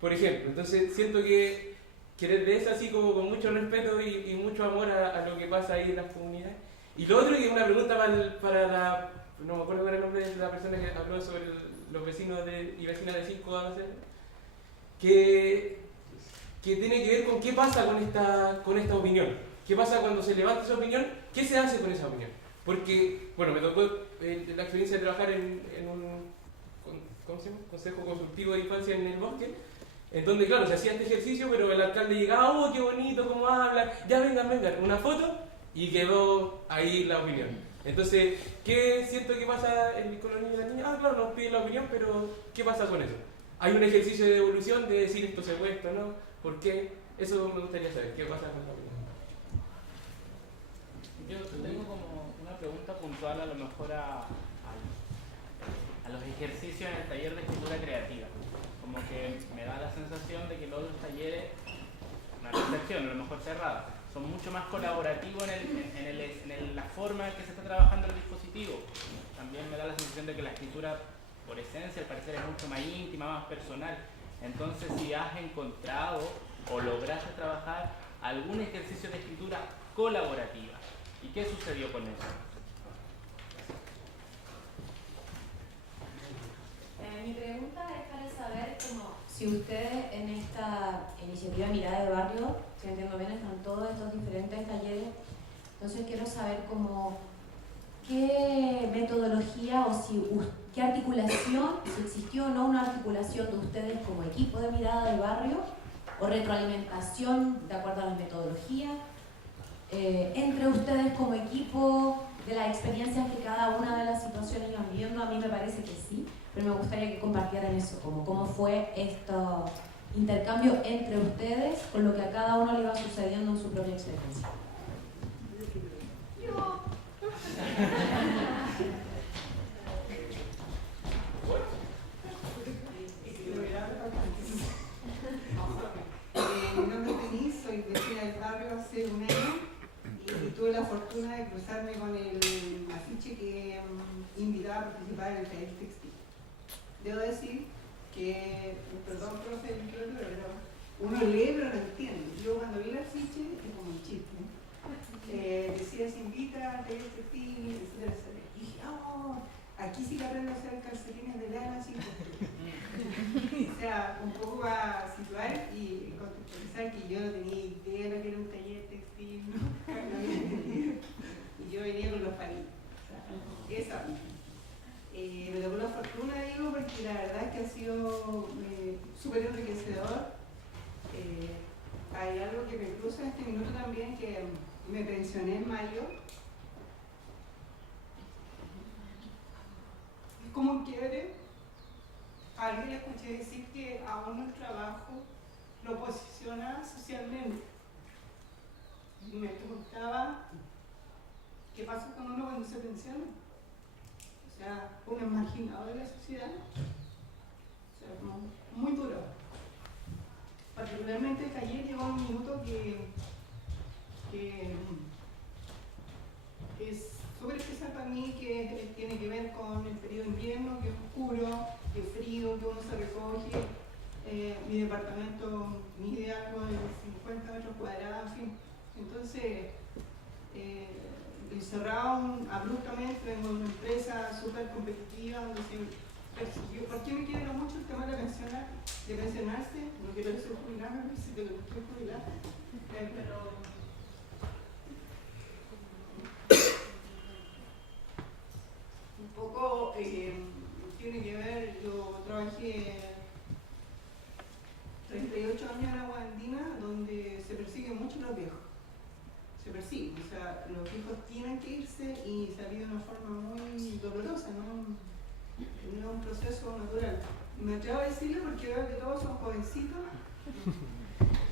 por ejemplo. Entonces, siento que desde eso así como con mucho respeto y mucho amor a lo que pasa ahí en las comunidades. Y lo otro, que es una pregunta para la... no me acuerdo cuál era el nombre de la persona que habló sobre los vecinos y vecinas de 5 años, que tiene que ver con qué pasa con esta opinión. ¿Qué pasa cuando se levanta esa opinión? ¿Qué se hace con esa opinión? Porque, bueno, me tocó la experiencia de trabajar en un ¿cómo se llama? Consejo Consultivo de Infancia en el Bosque, en donde, claro, se hacía este ejercicio, pero el alcalde llegaba, oh, qué bonito, cómo habla, ya vengan, una foto, y quedó ahí la opinión. Entonces, ¿qué siento que pasa con los niños y las niñas? Ah, claro, nos piden la opinión, pero ¿qué pasa con eso? Hay un ejercicio de evolución de decir esto se puede, esto no, ¿por qué? Eso me gustaría saber, ¿qué pasa con la opinión? Yo tengo como una pregunta puntual a lo mejor a los ejercicios en el taller de escritura creativa. Como que me da la sensación de que los talleres, una percepción a lo mejor cerrada, son mucho más colaborativos en la forma en que se está trabajando el dispositivo. También me da la sensación de que la escritura, por esencia, al parecer es mucho más íntima, más personal. Entonces, si has encontrado o lograste trabajar algún ejercicio de escritura colaborativa, ¿y qué sucedió con eso? Mi pregunta es para saber si ustedes en esta iniciativa Mirada de Barrio, si entiendo bien, están todos estos diferentes talleres. Entonces quiero saber qué metodología o qué articulación, si existió o no una articulación de ustedes como equipo de Mirada de Barrio o retroalimentación de acuerdo a las metodologías. Entre ustedes como equipo, de las experiencias que cada una de las situaciones iban viviendo, a mí me parece que sí, pero me gustaría que compartieran eso, cómo fue este intercambio entre ustedes con lo que a cada uno le iba sucediendo en su propia experiencia. Mi nombre es Denise, soy vecina del barrio hace un año y tuve la fortuna de cruzarme con el afiche que invitaba a participar en el taller textil. Debo decir que, perdón, profe, pero uno lee pero no entiende. Yo cuando vi el afiche, es como un chiste, decía se invita al taller textil, etcétera, etcétera. Y dije, oh, aquí sí que aprendo a hacer calcetines de lana sin costura. O sea, un poco a situar y contextualizar que yo no tenía idea de lo que era un taller textil, no había entendido. Y yo venía con los palitos. O sea, esa me tocó la fortuna, digo, porque la verdad es que ha sido súper enriquecedor. Hay algo que me cruza en este minuto también, que me pensioné en mayo. Es como un quiebre. A alguien le escuché decir que a uno el trabajo lo posiciona socialmente. Y me preguntaba qué pasa con uno cuando se pensiona. O sea, uno es marginado de la sociedad. O sea, como muy duro. Particularmente el taller llegó a un minuto que es súper especial para mí, que tiene que ver con el periodo de invierno, que es oscuro, que es frío, que uno se recoge. Mi departamento mide algo de 50 metros cuadrados, en fin. Entonces, encerrado abruptamente en una empresa súper competitiva, donde se persiguió. ¿Por qué me quiero mucho el tema de pensionarse? No quiero ser jubilada, no sé si estoy jubilada. Pero un poco tiene que ver, yo trabajé 38 años en Agua Andina, donde se persiguen mucho los viejos. Se persiguen, o sea, los viejos tienen que irse y se ha habido de una forma muy dolorosa, no es un proceso natural. Me atrevo a decirlo porque veo que todos son jovencitos.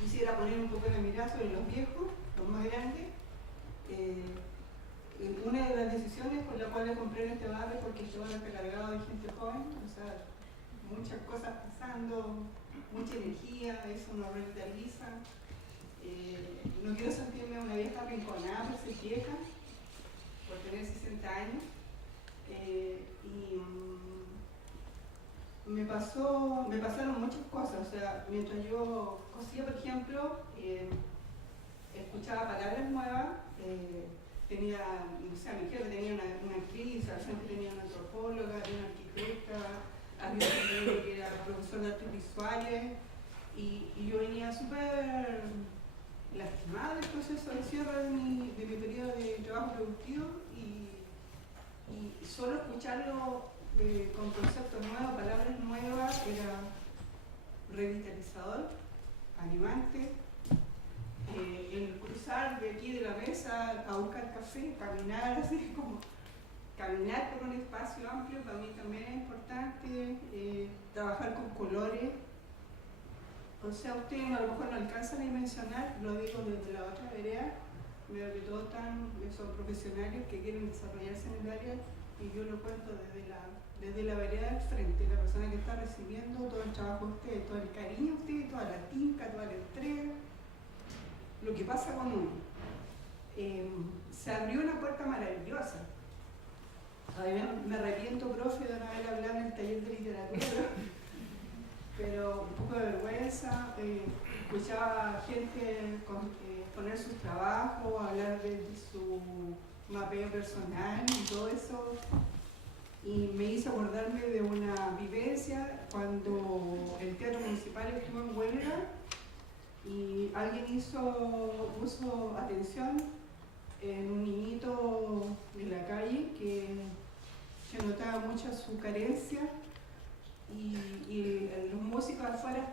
Quisiera poner un poco la mirada sobre los viejos, los más grandes. Una de las decisiones por la cual compré en este barrio, porque este barrio está cargado de gente joven, o sea, muchas cosas pasando, mucha energía, eso nos revitaliza. No quiero sentirme una vieja rinconada por ser vieja, por tener 60 años. Me pasaron muchas cosas. O sea, mientras yo cosía, por ejemplo, escuchaba palabras nuevas. Tenía, o sea, mi jefe tenía una actriz, al frente tenía una antropóloga, una arquitecta, había un que era profesor de artes visuales, y yo venía súper lastimada del proceso de cierre de mi periodo de trabajo productivo, y solo escucharlo con conceptos nuevos, palabras nuevas, era revitalizador, animante. El cruzar de aquí de la mesa a buscar café, caminar así como caminar por un espacio amplio para mí también es importante. Trabajar con colores. O sea, ustedes a lo mejor no alcanzan a dimensionar, lo digo desde la otra vereda, veo que todos son profesionales que quieren desarrollarse en el área, y yo lo cuento desde la vereda del frente, la persona que está recibiendo todo el trabajo de ustedes, todo el cariño de ustedes, toda la tinca, toda la entrega. Lo que pasa con uno. Se abrió una puerta maravillosa. Me arrepiento, profe, de no haber hablado en el taller de literatura, pero un poco de vergüenza. Escuchaba gente exponer sus trabajos, hablar de su mapeo personal y todo eso, y me hizo acordarme de una vivencia cuando el Teatro Municipal estuvo en huelga y alguien puso atención en un niñito de la calle que notaba mucho su carencia, y los músicos afuera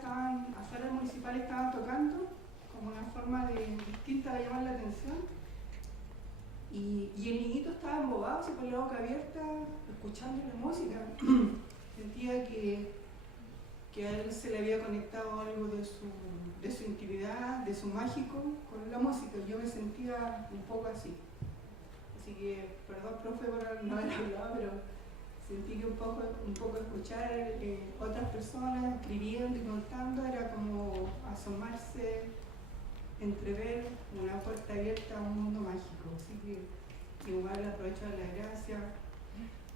del municipal estaban tocando como una forma distinta de llamar la atención, y el niñito estaba embobado, así con la boca abierta, escuchando la música. Sentía que a él se le había conectado algo de su intimidad, de su mágico con la música. Yo me sentía un poco así. Así que, perdón, profe, por no haber hablado, pero sentí que un poco escuchar otras personas escribiendo y contando era como asomarse, entrever una puerta abierta a un mundo mágico. Así que igual aprovecho de la gracia.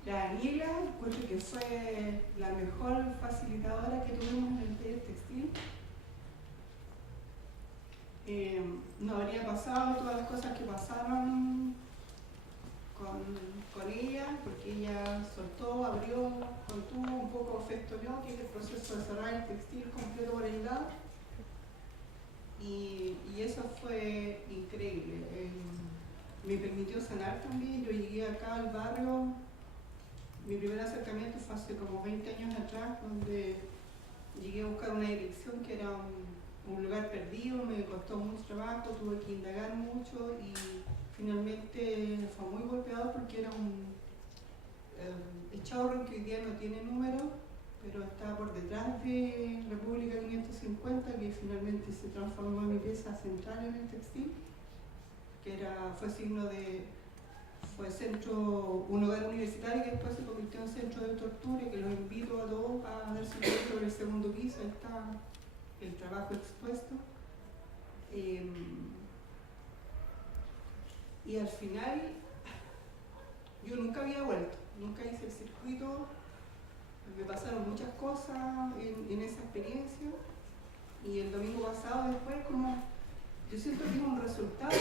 La Daniela, encuentro que fue la mejor facilitadora que tuvimos en el taller textil. No habría pasado todas las cosas que pasaron con ella, porque ella soltó, abrió, contuvo, un poco festoneó, que es el proceso de cerrar el textil completo por el lado. Y eso fue increíble. Me permitió sanar también. Yo llegué acá al barrio. Mi primer acercamiento fue hace como 20 años atrás, donde llegué a buscar una dirección que era un lugar perdido. Me costó mucho trabajo, tuve que indagar mucho, y finalmente fue muy golpeado porque era el Chaurren, que hoy día no tiene número, pero está por detrás de República 550, que finalmente se transformó en mi pieza central en el textil, que fue un hogar universitario que después se convirtió en centro de tortura, y que los invito a todos a darse un vuelta por el segundo piso. Ahí está el trabajo expuesto. Y al final yo nunca había vuelto, nunca hice el circuito. Me pasaron muchas cosas en esa experiencia, y el domingo pasado después yo siento que es un resultado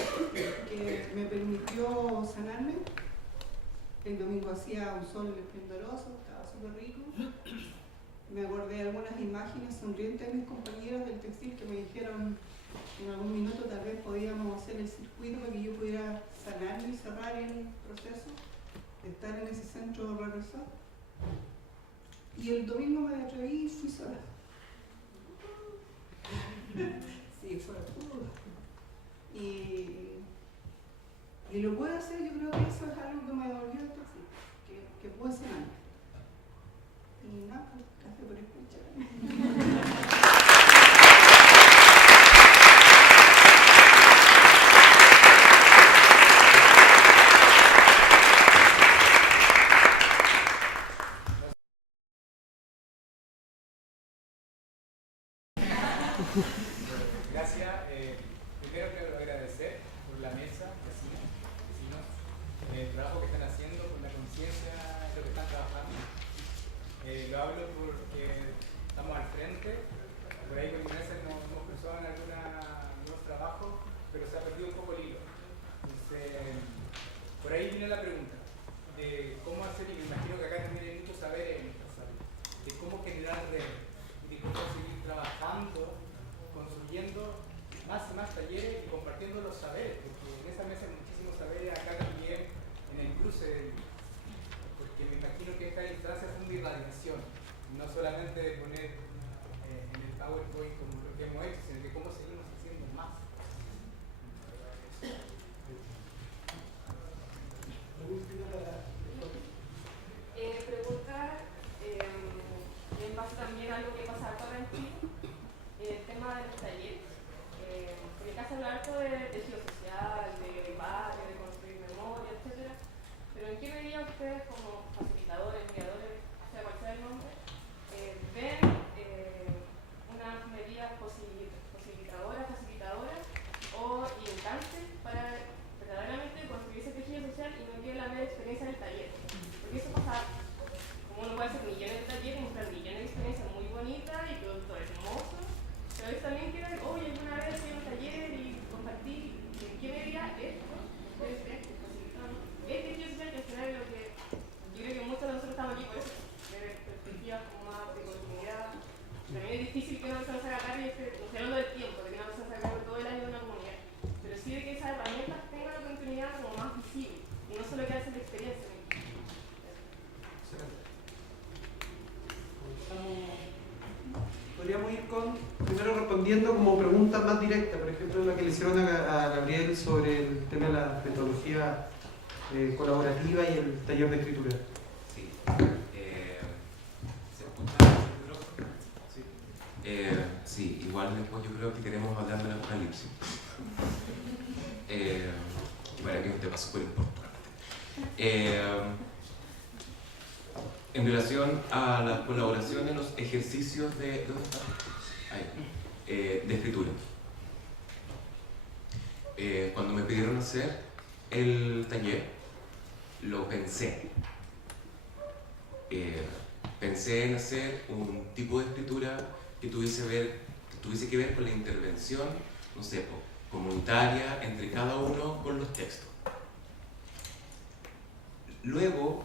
que me permitió sanarme. El domingo hacía un sol esplendoroso, estaba súper rico. Me acordé de algunas imágenes sonrientes de mis compañeros del textil que me dijeron que en algún minuto tal vez podíamos hacer el circuito para que yo pudiera sanarme y cerrar el proceso de estar en ese centro represor. Y el domingo me atreví y fui sola. Sí, fue. Y lo pude hacer. Yo creo que eso es algo que me devolvió el textil, que pude sanar. Y nada, pues, gracias por escuchar. Gracias. el trabajo que están haciendo, con la conciencia de lo que están trabajando. Lo hablo porque estamos al frente, por ahí con Ignacia nos cruzado en algunos trabajos, pero se ha perdido un poco el hilo. Entonces, por ahí viene la pregunta de cómo hacer, y me imagino que acá también hay mucho saber en esta sala, de cómo generar redes, y de cómo seguir trabajando, construyendo más y más talleres y compartiendo los saberes, porque en esa mesa hay muchísimos saberes, acá también en el cruce, porque me imagino que estas instancias son de irradiación, no solamente de poner en el PowerPoint como lo que hemos hecho, sino que cómo seguimos haciendo más. Preguntar en base también a lo que pasa ahora en Chile, el tema de los talleres. En el caso habla harto de tejido social, de barrio, de construir memoria, etc. Pero ¿en qué medida ustedes como facilitadores, mediadores, sea cual sea el nombre, ven unas medidas facilitadoras o instancias para verdaderamente construir ese tejido social y no quede la mera experiencia del taller? Porque eso pasa, como uno puede hacer millones de talleres, mostrar millones de experiencias muy bonitas y producto hermoso, pero a veces también queda, oye, alguna vez fui a un taller y compartí, ¿en qué medida esto, ustedes ven, facilitando, es tejido social que al final es lo que yo creo que muchos de nosotros estamos aquí por eso, de perspectivas como más de continuidad. También es difícil que una persona se haga cargo, y no estoy hablando del tiempo, de que una persona se haga cargo todo el año de una comunidad, pero sí de que esas herramientas tengan la continuidad como más visible y no solo quedarse en la experiencia. Podríamos ir primero respondiendo como preguntas más directas, por ejemplo la que le hicieron a Gabriel sobre el tema de la metodología colaborativa y el taller de escritura. Sí. ¿Se escucha el micrófono? Sí. Sí, igual después yo creo que queremos hablar del apocalipsis. Bueno, que es un tema súper importante. En relación a la colaboración en los ejercicios de escritura. Cuando me pidieron hacer el taller, lo pensé. Pensé en hacer un tipo de escritura que tuviese que ver con la intervención, no sé, comunitaria entre cada uno con los textos. Luego,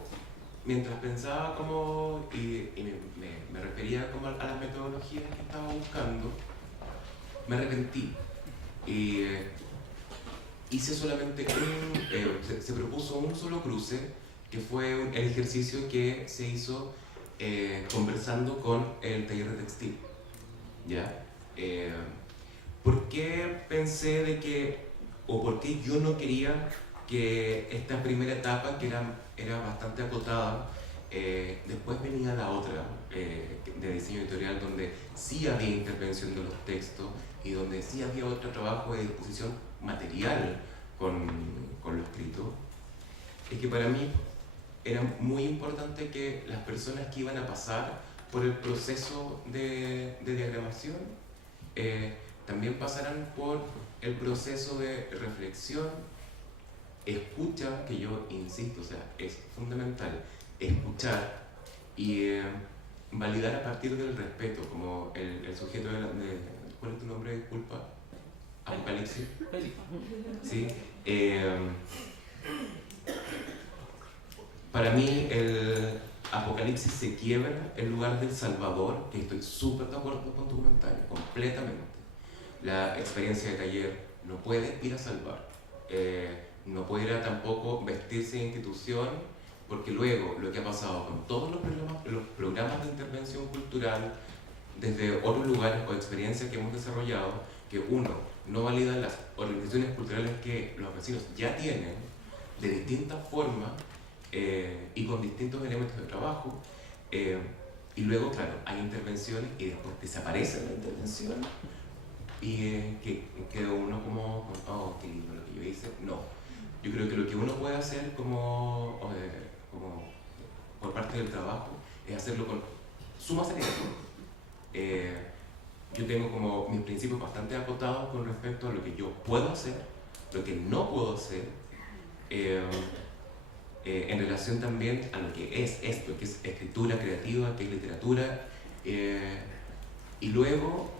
mientras pensaba como, y me refería como a las metodologías que estaba buscando, me arrepentí. Y hice solamente se propuso un solo cruce, que fue el ejercicio que se hizo conversando con el taller de textil. ¿Ya? ¿Por qué pensé de que, o por qué yo no quería que esta primera etapa, que era bastante acotada, después venía la otra de diseño editorial, donde sí había intervención de los textos y donde sí había otro trabajo de disposición material con lo escrito? Es que para mí era muy importante que las personas que iban a pasar por el proceso de diagramación también pasaran por el proceso de reflexión, escucha, que yo insisto, o sea, es fundamental escuchar y validar a partir del respeto, como el sujeto ¿cuál es tu nombre? Disculpa. Apocalipsis. Sí. Para mí el Apocalipsis se quiebra en lugar del Salvador, que estoy súper de acuerdo con tu comentario, completamente. La experiencia de taller no puede ir a salvar. No puede ir a tampoco vestirse de institución, porque luego lo que ha pasado con todos los programas de intervención cultural desde otros lugares o experiencias que hemos desarrollado, que uno no valida las organizaciones culturales que los vecinos ya tienen de distintas formas y con distintos elementos de trabajo, y luego, claro, hay intervenciones y después desaparece la intervención y que queda uno como, oh, qué lindo lo que yo hice. No, yo creo que lo que uno puede hacer como por parte del trabajo es hacerlo con suma seriedad. Yo tengo como mis principios bastante acotados con respecto a lo que yo puedo hacer, lo que no puedo hacer, en relación también a lo que es esto, que es escritura creativa, que es literatura, y luego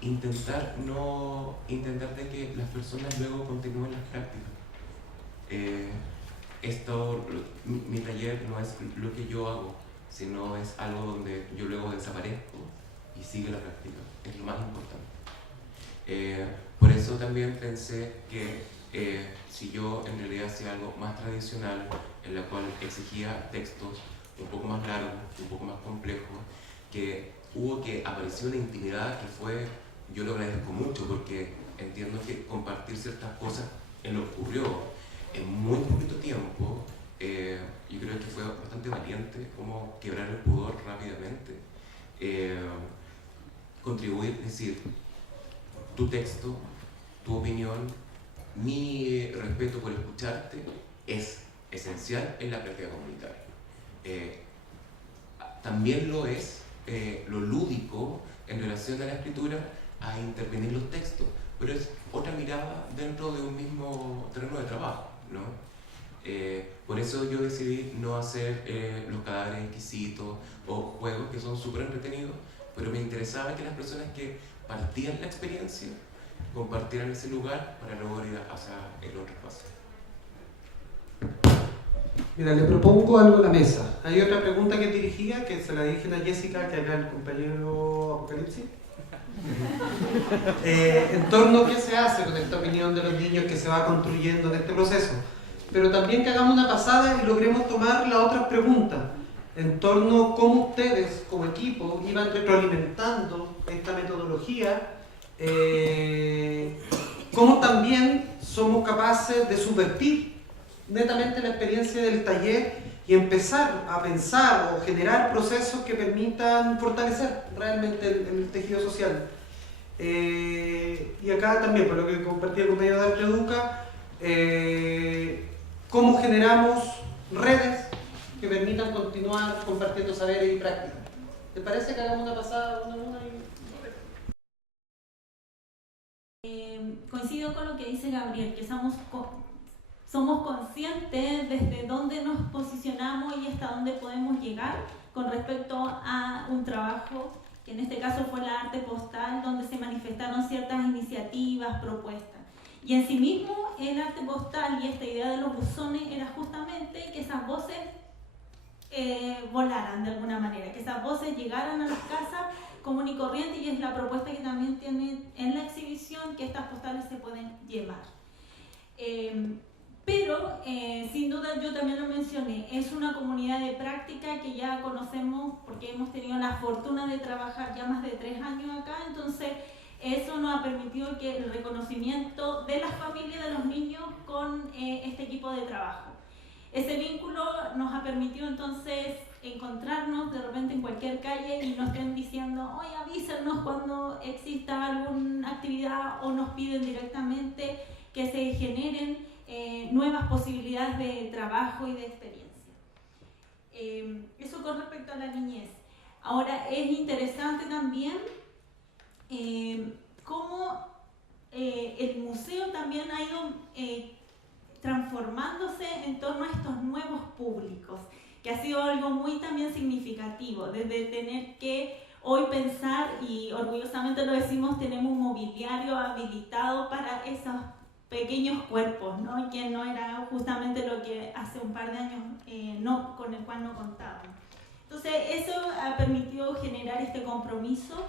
intentar de que las personas luego continúen las prácticas. Mi taller no es lo que yo hago, sino es algo donde yo luego desaparezco y sigue la práctica, es lo más importante. Por eso también pensé que si yo en realidad hacía algo más tradicional, en la cual exigía textos un poco más largos, un poco más complejos, que hubo que apareció una intimidad que fue, yo lo agradezco mucho porque entiendo que compartir ciertas cosas en lo que ocurrió en muy poquito tiempo, yo creo que fue bastante valiente como quebrar el pudor rápidamente, contribuir, decir, tu texto, tu opinión, mi respeto por escucharte es esencial en la práctica comunitaria. También lo es lo lúdico en relación a la escritura, a intervenir los textos, pero es otra mirada dentro de un mismo terreno de trabajo, ¿no? Por eso yo decidí no hacer los cadáveres exquisitos o juegos que son súper entretenidos, pero me interesaba que las personas que partían la experiencia compartieran ese lugar para luego ir hacia el otro espacio. Mira, le propongo algo a la mesa. Hay otra pregunta que dirigía, que se la dirigen a Jessica, que acá el compañero Apocalipsis. En torno a qué se hace con esta opinión de los niños que se va construyendo en este proceso. Pero también que hagamos una pasada y logremos tomar las otras preguntas en torno a cómo ustedes, como equipo, iban retroalimentando esta metodología, cómo también somos capaces de subvertir netamente la experiencia del taller y empezar a pensar o generar procesos que permitan fortalecer realmente el tejido social. Y acá también, por lo que compartí el compañero de Arte Educa, cómo generamos redes que permitan continuar compartiendo saberes y prácticas. ¿Te parece que hagamos una pasada una? Coincido con lo que dice Gabriel, que somos conscientes desde dónde nos posicionamos y hasta dónde podemos llegar con respecto a un trabajo, que en este caso fue la arte postal, donde se manifestaron ciertas iniciativas, propuestas. Y en sí mismo el arte postal y esta idea de los buzones era justamente que esas voces volaran de alguna manera, que esas voces llegaran a las casas común y corriente, y es la propuesta que también tiene en la exhibición, que estas postales se pueden llevar. Pero, sin duda, yo también lo mencioné, es una comunidad de práctica que ya conocemos porque hemos tenido la fortuna de trabajar ya más de 3 años acá, entonces eso nos ha permitido que el reconocimiento de las familias, de los niños con este equipo de trabajo. Ese vínculo nos ha permitido entonces encontrarnos de repente en cualquier calle y nos estén diciendo, oye, avísenos cuando exista alguna actividad, o nos piden directamente que se generen nuevas posibilidades de trabajo y de experiencia. Eso con respecto a la niñez. Ahora, es interesante también cómo el museo también ha ido transformándose en torno a estos nuevos públicos, que ha sido algo muy también significativo, desde tener que hoy pensar, y orgullosamente lo decimos, tenemos un mobiliario habilitado para esos pequeños cuerpos, ¿no? Que no era justamente lo que hace un par de años con el cual no contábamos. Entonces eso ha permitido generar este compromiso,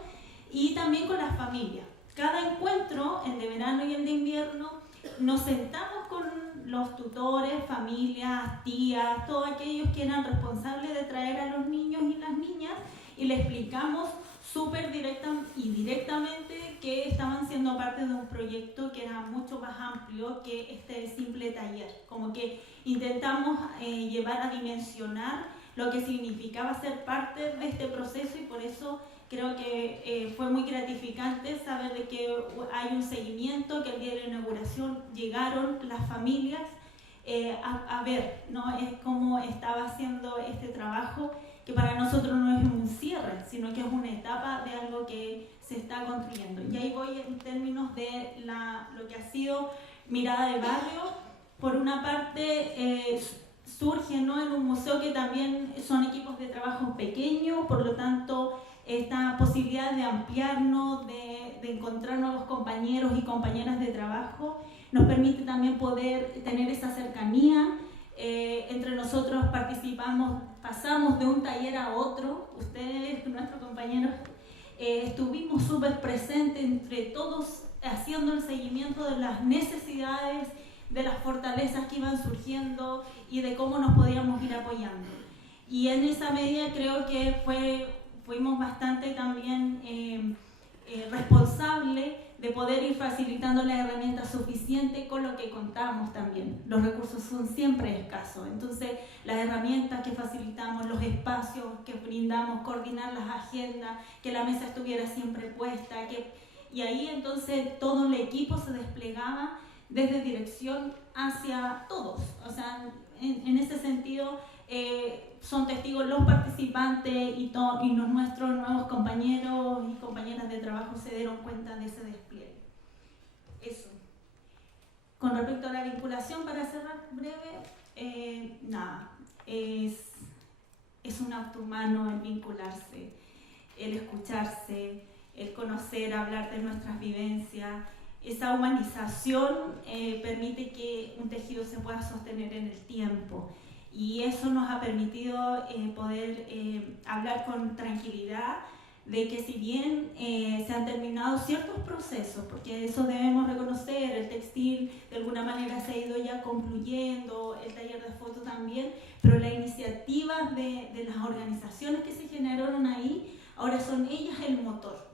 y también con las familias. Cada encuentro, el de verano y el de invierno, nos sentamos con los tutores, familias, tías, todos aquellos que eran responsables de traer a los niños y las niñas, y les explicamos súper directamente que estaban siendo parte de un proyecto que era mucho más amplio que este simple taller. Como que intentamos llevar a dimensionar lo que significaba ser parte de este proceso, y por eso creo que fue muy gratificante saber de que hay un seguimiento, que el día de la inauguración llegaron las familias a ver, ¿no? Es cómo estaba haciendo este trabajo, que para nosotros no es un cierre, sino que es una etapa de algo que se está construyendo. Y ahí voy en términos de lo que ha sido Mirada de Barrio. por una parte, surge, ¿no?, en un museo que también son equipos de trabajo pequeños, por lo tanto, esta posibilidad de ampliarnos, de encontrar nuevos compañeros y compañeras de trabajo, nos permite también poder tener esa cercanía. Entre nosotros pasamos de un taller a otro. Ustedes, nuestros compañeros, estuvimos súper presentes entre todos, haciendo el seguimiento de las necesidades, de las fortalezas que iban surgiendo y de cómo nos podíamos ir apoyando. Y en esa medida creo que fuimos bastante también responsables de poder ir facilitando las herramientas suficientes con lo que contamos también. Los recursos son siempre escasos, entonces las herramientas que facilitamos, los espacios que brindamos, coordinar las agendas, que la mesa estuviera siempre puesta, y ahí entonces todo el equipo se desplegaba desde dirección hacia todos. O sea, en ese sentido son testigos los participantes y nuestros nuevos compañeros y compañeras de trabajo se dieron cuenta de ese despliegue. Eso. Con respecto a la vinculación, para cerrar breve, es un acto humano el vincularse, el escucharse, el conocer, hablar de nuestras vivencias. Esa humanización permite que un tejido se pueda sostener en el tiempo, y eso nos ha permitido poder hablar con tranquilidad de que, si bien se han terminado ciertos procesos, porque eso debemos reconocer, el textil de alguna manera se ha ido ya concluyendo, el taller de foto también, pero las iniciativas de las organizaciones que se generaron ahí, ahora son ellas el motor.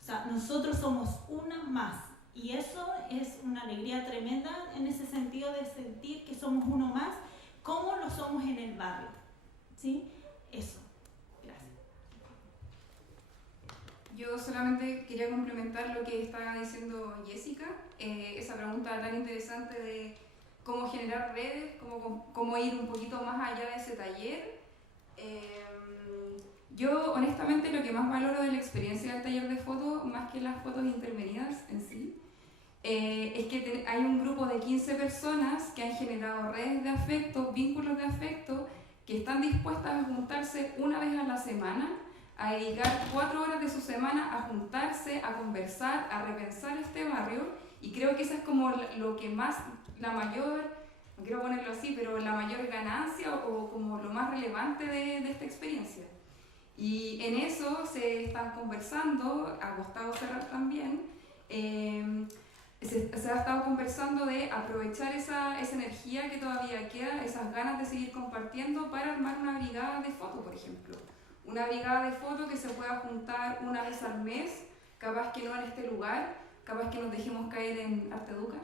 O sea, nosotros somos una más. Y eso es una alegría tremenda en ese sentido de sentir que somos uno más, como lo somos en el barrio. ¿Sí? Eso. Gracias. Yo solamente quería complementar lo que estaba diciendo Jessica, esa pregunta tan interesante de cómo generar redes, cómo ir un poquito más allá de ese taller. Yo honestamente lo que más valoro de la experiencia del taller de foto, más que las fotos intervenidas en sí, es que hay un grupo de 15 personas que han generado redes de afecto, vínculos de afecto, que están dispuestas a juntarse una vez a la semana, a dedicar 4 horas de su semana a juntarse, a conversar, a repensar este barrio, y creo que esa es como lo que más, la mayor, no quiero ponerlo así, pero la mayor ganancia o como lo más relevante de esta experiencia. Y en eso se están conversando, a Gustavo Serrat también, se ha estado conversando de aprovechar esa energía que todavía queda, esas ganas de seguir compartiendo para armar una brigada de foto, por ejemplo. Una brigada de foto que se pueda juntar una vez al mes, capaz que no en este lugar, capaz que nos dejemos caer en Arteduca.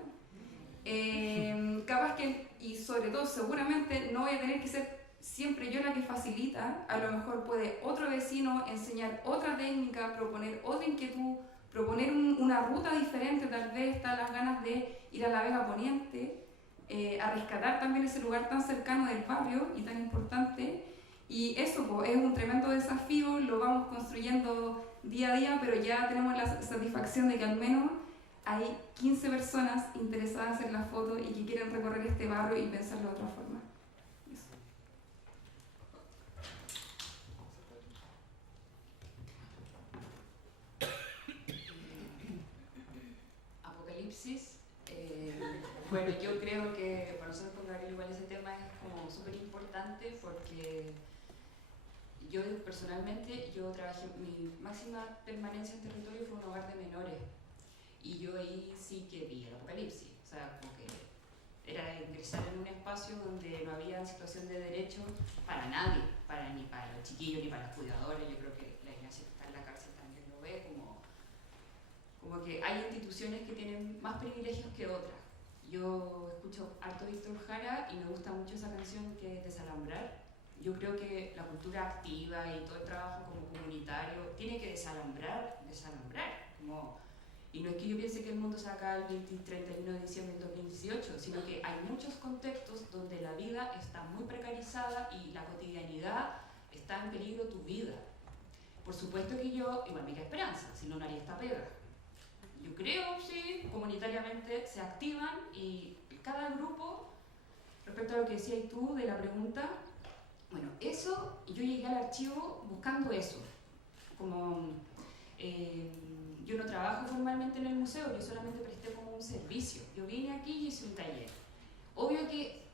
Capaz que, y sobre todo seguramente no voy a tener que ser siempre yo la que facilita, a lo mejor puede otro vecino enseñar otra técnica, proponer otra inquietud, proponer una ruta diferente, tal vez están las ganas de ir a la Vega Poniente, a rescatar también ese lugar tan cercano del barrio y tan importante. Y eso pues, es un tremendo desafío, lo vamos construyendo día a día, pero ya tenemos la satisfacción de que al menos hay 15 personas interesadas en la foto y que quieren recorrer este barrio y pensarlo de otra forma. Apocalipsis. Bueno, yo creo que para nosotros con Gabriel igual ese tema es como súper importante porque yo personalmente, trabajé, mi máxima permanencia en territorio fue un hogar de menores y yo ahí sí que vi el apocalipsis, o sea, porque era ingresar en un espacio donde no había situación de derecho para nadie, ni para los chiquillos ni para los cuidadores. Yo creo que la iglesia que está en la cárcel también lo ve como que hay instituciones que tienen más privilegios que otras. Yo escucho harto Víctor Jara y me gusta mucho esa canción que es Desalambrar. Yo creo que la cultura activa y todo el trabajo como comunitario tiene que desalambrar, y no es que yo piense que el mundo se acaba el 31 de diciembre del 2018, sino que hay muchos contextos donde la vida está muy precarizada y la cotidianidad está en peligro tu vida. Por supuesto que yo, igual me queda esperanza, si no haría esta pega. Yo creo, sí, comunitariamente se activan y cada grupo respecto a lo que decías tú de la pregunta, bueno, eso, yo llegué al archivo buscando eso, como yo no trabajo formalmente en el museo, yo solamente presté como un servicio, yo vine aquí y hice un taller. Obvio que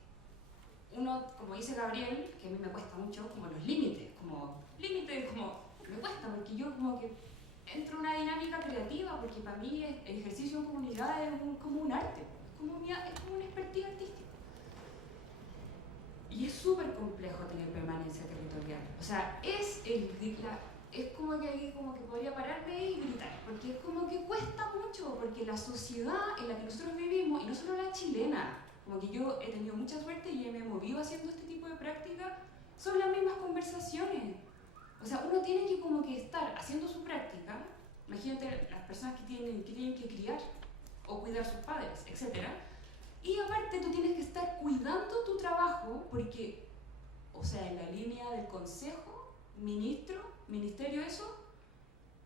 uno, como dice Gabriel, que a mí me cuesta mucho, como los límites, como me cuesta, porque yo como que entro en una dinámica creativa, porque para mí el ejercicio en comunidad es como un arte, es como una expertise artística. Y es súper complejo tener permanencia territorial. O sea, es como que podría pararme y gritar, porque es como que cuesta mucho, porque la sociedad en la que nosotros vivimos, y no solo la chilena, como que yo he tenido mucha suerte y me he movido haciendo este tipo de práctica, son las mismas conversaciones. O sea, uno tiene que como que estar haciendo su práctica, imagínate las personas que tienen que criar o cuidar a sus padres, etc. Y aparte tú tienes que estar cuidando tu trabajo porque, o sea, en la línea del consejo, ministerio, eso,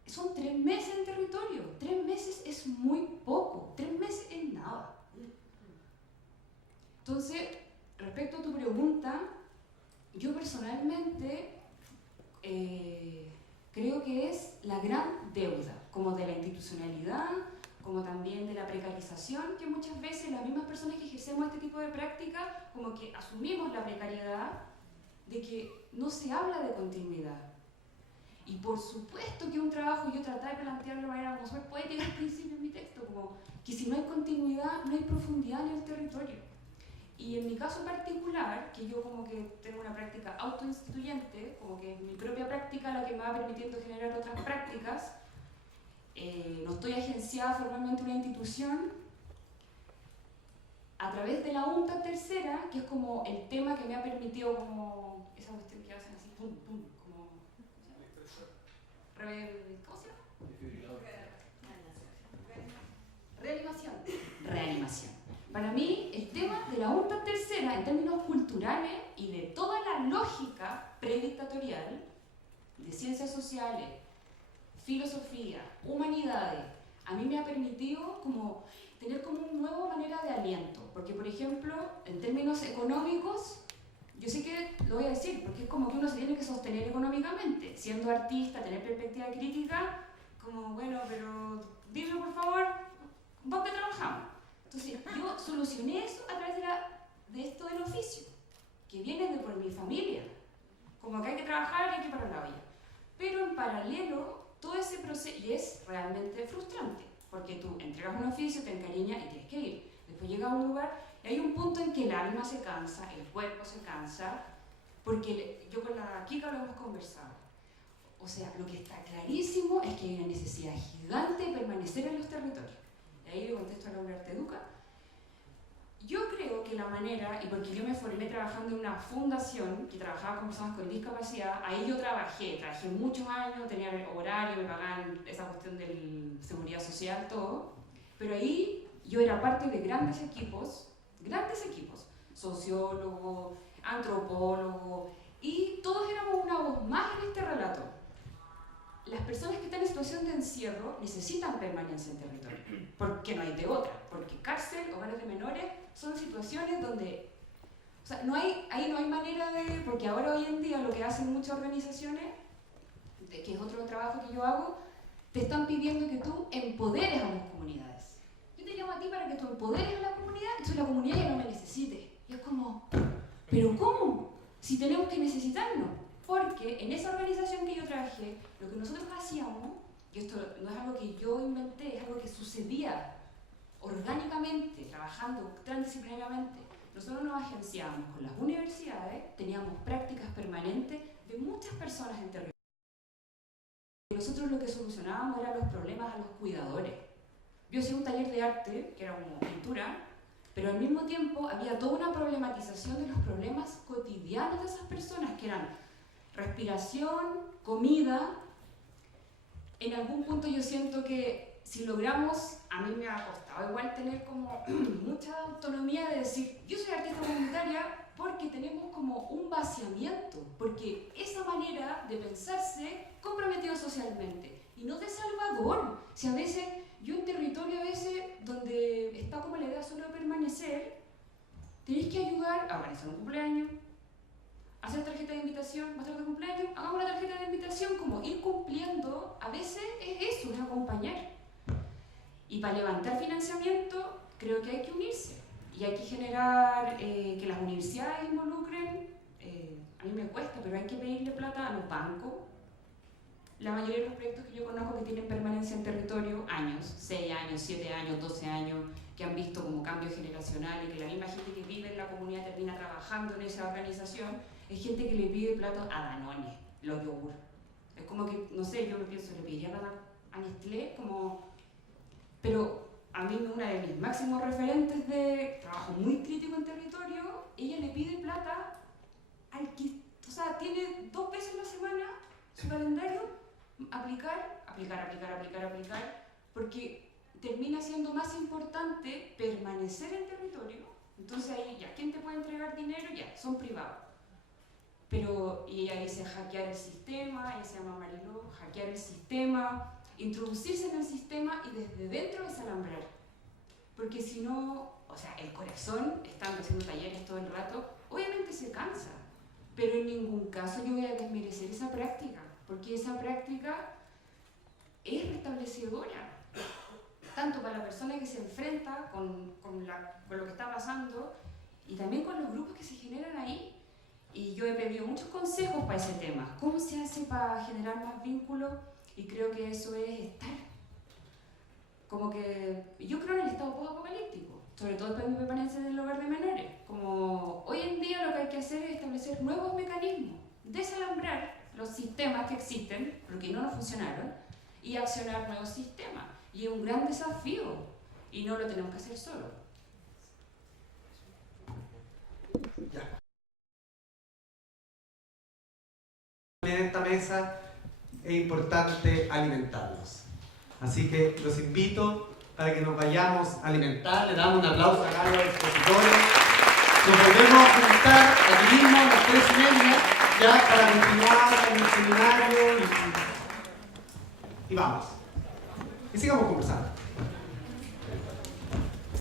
son 3 meses en territorio. 3 meses es muy poco, 3 meses es nada. Entonces, respecto a tu pregunta, yo personalmente creo que es la gran deuda, como de la institucionalidad, como también de la precarización, que muchas veces las mismas personas que ejercemos este tipo de práctica, como que asumimos la precariedad de que no se habla de continuidad. Y por supuesto que un trabajo, yo traté de plantearlo de manera como súper poética al principio en mi texto, como que si no hay continuidad, no hay profundidad en el territorio. Y en mi caso particular, que yo como que tengo una práctica autoinstituyente, como que mi propia práctica la que me va permitiendo generar otras prácticas, no estoy agenciada formalmente en una institución, a través de la UNTA tercera, que es como el tema que me ha permitido como esa cuestión que hacen así, pum, pum, como... ¿Cómo se llama? Reanimación. Para mí, el tema de la UNTA tercera, en términos culturales y de toda la lógica predictatorial de ciencias sociales, filosofía, humanidades, a mí me ha permitido como tener como una nueva manera de aliento. Porque, por ejemplo, en términos económicos, yo sé que lo voy a decir, porque es como que uno se tiene que sostener económicamente. Siendo artista, tener perspectiva crítica, como, bueno, pero dime por favor, ¿dónde trabajamos? Entonces, yo solucioné eso a través de esto del oficio, que viene de por mi familia. Como que hay que trabajar y hay que parar la olla. Pero en paralelo, todo ese proceso, y es realmente frustrante, porque tú entregas un oficio, te encariñas y tienes que ir. Después llegas a un lugar y hay un punto en que el alma se cansa, el cuerpo se cansa, porque yo con la Kika lo hemos conversado. O sea, lo que está clarísimo es que hay una necesidad gigante de permanecer en los territorios. Y ahí le contesto a Laura Arteduca. Yo creo que la manera, y porque yo me formé trabajando en una fundación que trabajaba con personas con discapacidad, ahí yo trabajé muchos años, tenía el horario, me pagaban esa cuestión de seguridad social, todo, pero ahí yo era parte de grandes equipos, sociólogos, antropólogos, y todos éramos una voz más en este relato. Las personas que están en situación de encierro necesitan permanencia en territorio, porque no hay de otra, porque cárcel, hogares de menores, son situaciones donde, o sea, ahí no hay manera de, porque ahora hoy en día lo que hacen muchas organizaciones, que es otro trabajo que yo hago, te están pidiendo que tú empoderes a las comunidades. Yo te llamo a ti para que tú empoderes a la comunidad, entonces la comunidad ya no me necesite. Y es como, ¿pero cómo? Si tenemos que necesitarnos. Porque en esa organización que yo trabajé, lo que nosotros hacíamos, y esto no es algo que yo inventé, es algo que sucedía orgánicamente, trabajando transdisciplinariamente. Nosotros nos agenciábamos con las universidades, teníamos prácticas permanentes de muchas personas en territorio. Nosotros lo que solucionábamos eran los problemas a los cuidadores. Yo hacía un taller de arte, que era como pintura, pero al mismo tiempo había toda una problematización de los problemas cotidianos de esas personas, que eran respiración, comida. En algún punto yo siento que si logramos, a mí me ha costado igual tener como mucha autonomía de decir, yo soy artista comunitaria porque tenemos como un vaciamiento, porque esa manera de pensarse comprometido socialmente y no de salvador. Si a veces, yo en territorio a veces donde está como la idea solo de permanecer, tenéis que ayudar a organizar un cumpleaños, hacer tarjeta de invitación, va a estar de cumpleaños, hagamos una tarjeta de invitación, como ir cumpliendo, a veces es eso, es acompañar. Y para levantar financiamiento, creo que hay que unirse. Y hay que generar que las universidades involucren, a mí me cuesta, pero hay que pedirle plata a los bancos. La mayoría de los proyectos que yo conozco que tienen permanencia en territorio, años, 6 años, 7 años, 12 años, que han visto como cambio generacional y que la misma gente que vive en la comunidad termina trabajando en esa organización, es gente que le pide plata a Danone, los yogur. Es como que, no sé, yo me pienso, le pediría plata a Nestlé, como... Pero a mí una de mis máximos referentes de trabajo muy crítico en territorio, ella le pide plata al que, o sea, tiene 2 veces a la semana su calendario, aplicar, porque termina siendo más importante permanecer en territorio. Entonces ahí ya, ¿quién te puede entregar dinero? Ya, son privados. Pero, y ella dice hackear el sistema, ella se llama Mariló, hackear el sistema, introducirse en el sistema y desde dentro desalambrar. Porque si no, o sea, el corazón, estando haciendo talleres todo el rato, obviamente se cansa. Pero en ningún caso yo voy a desmerecer esa práctica, porque esa práctica es restablecedora, tanto para la persona que se enfrenta con lo que está pasando y también con los grupos que se generan ahí. Y yo he pedido muchos consejos para ese tema. ¿Cómo se hace para generar más vínculos? Y creo que eso es estar. Como que yo creo en el estado post-apocalíptico, sobre todo después de mi permanencia en el hogar de menores. Como hoy en día lo que hay que hacer es establecer nuevos mecanismos, desalambrar los sistemas que existen, porque no nos funcionaron, y accionar nuevos sistemas. Y es un gran desafío, y no lo tenemos que hacer solo. Ya. En esta mesa es importante alimentarlos. Así que los invito para que nos vayamos a alimentar. Le damos un aplauso a los expositores. Nos volvemos a juntar aquí mismo a las 3:30 ya para continuar con el seminario y vamos. Y sigamos conversando.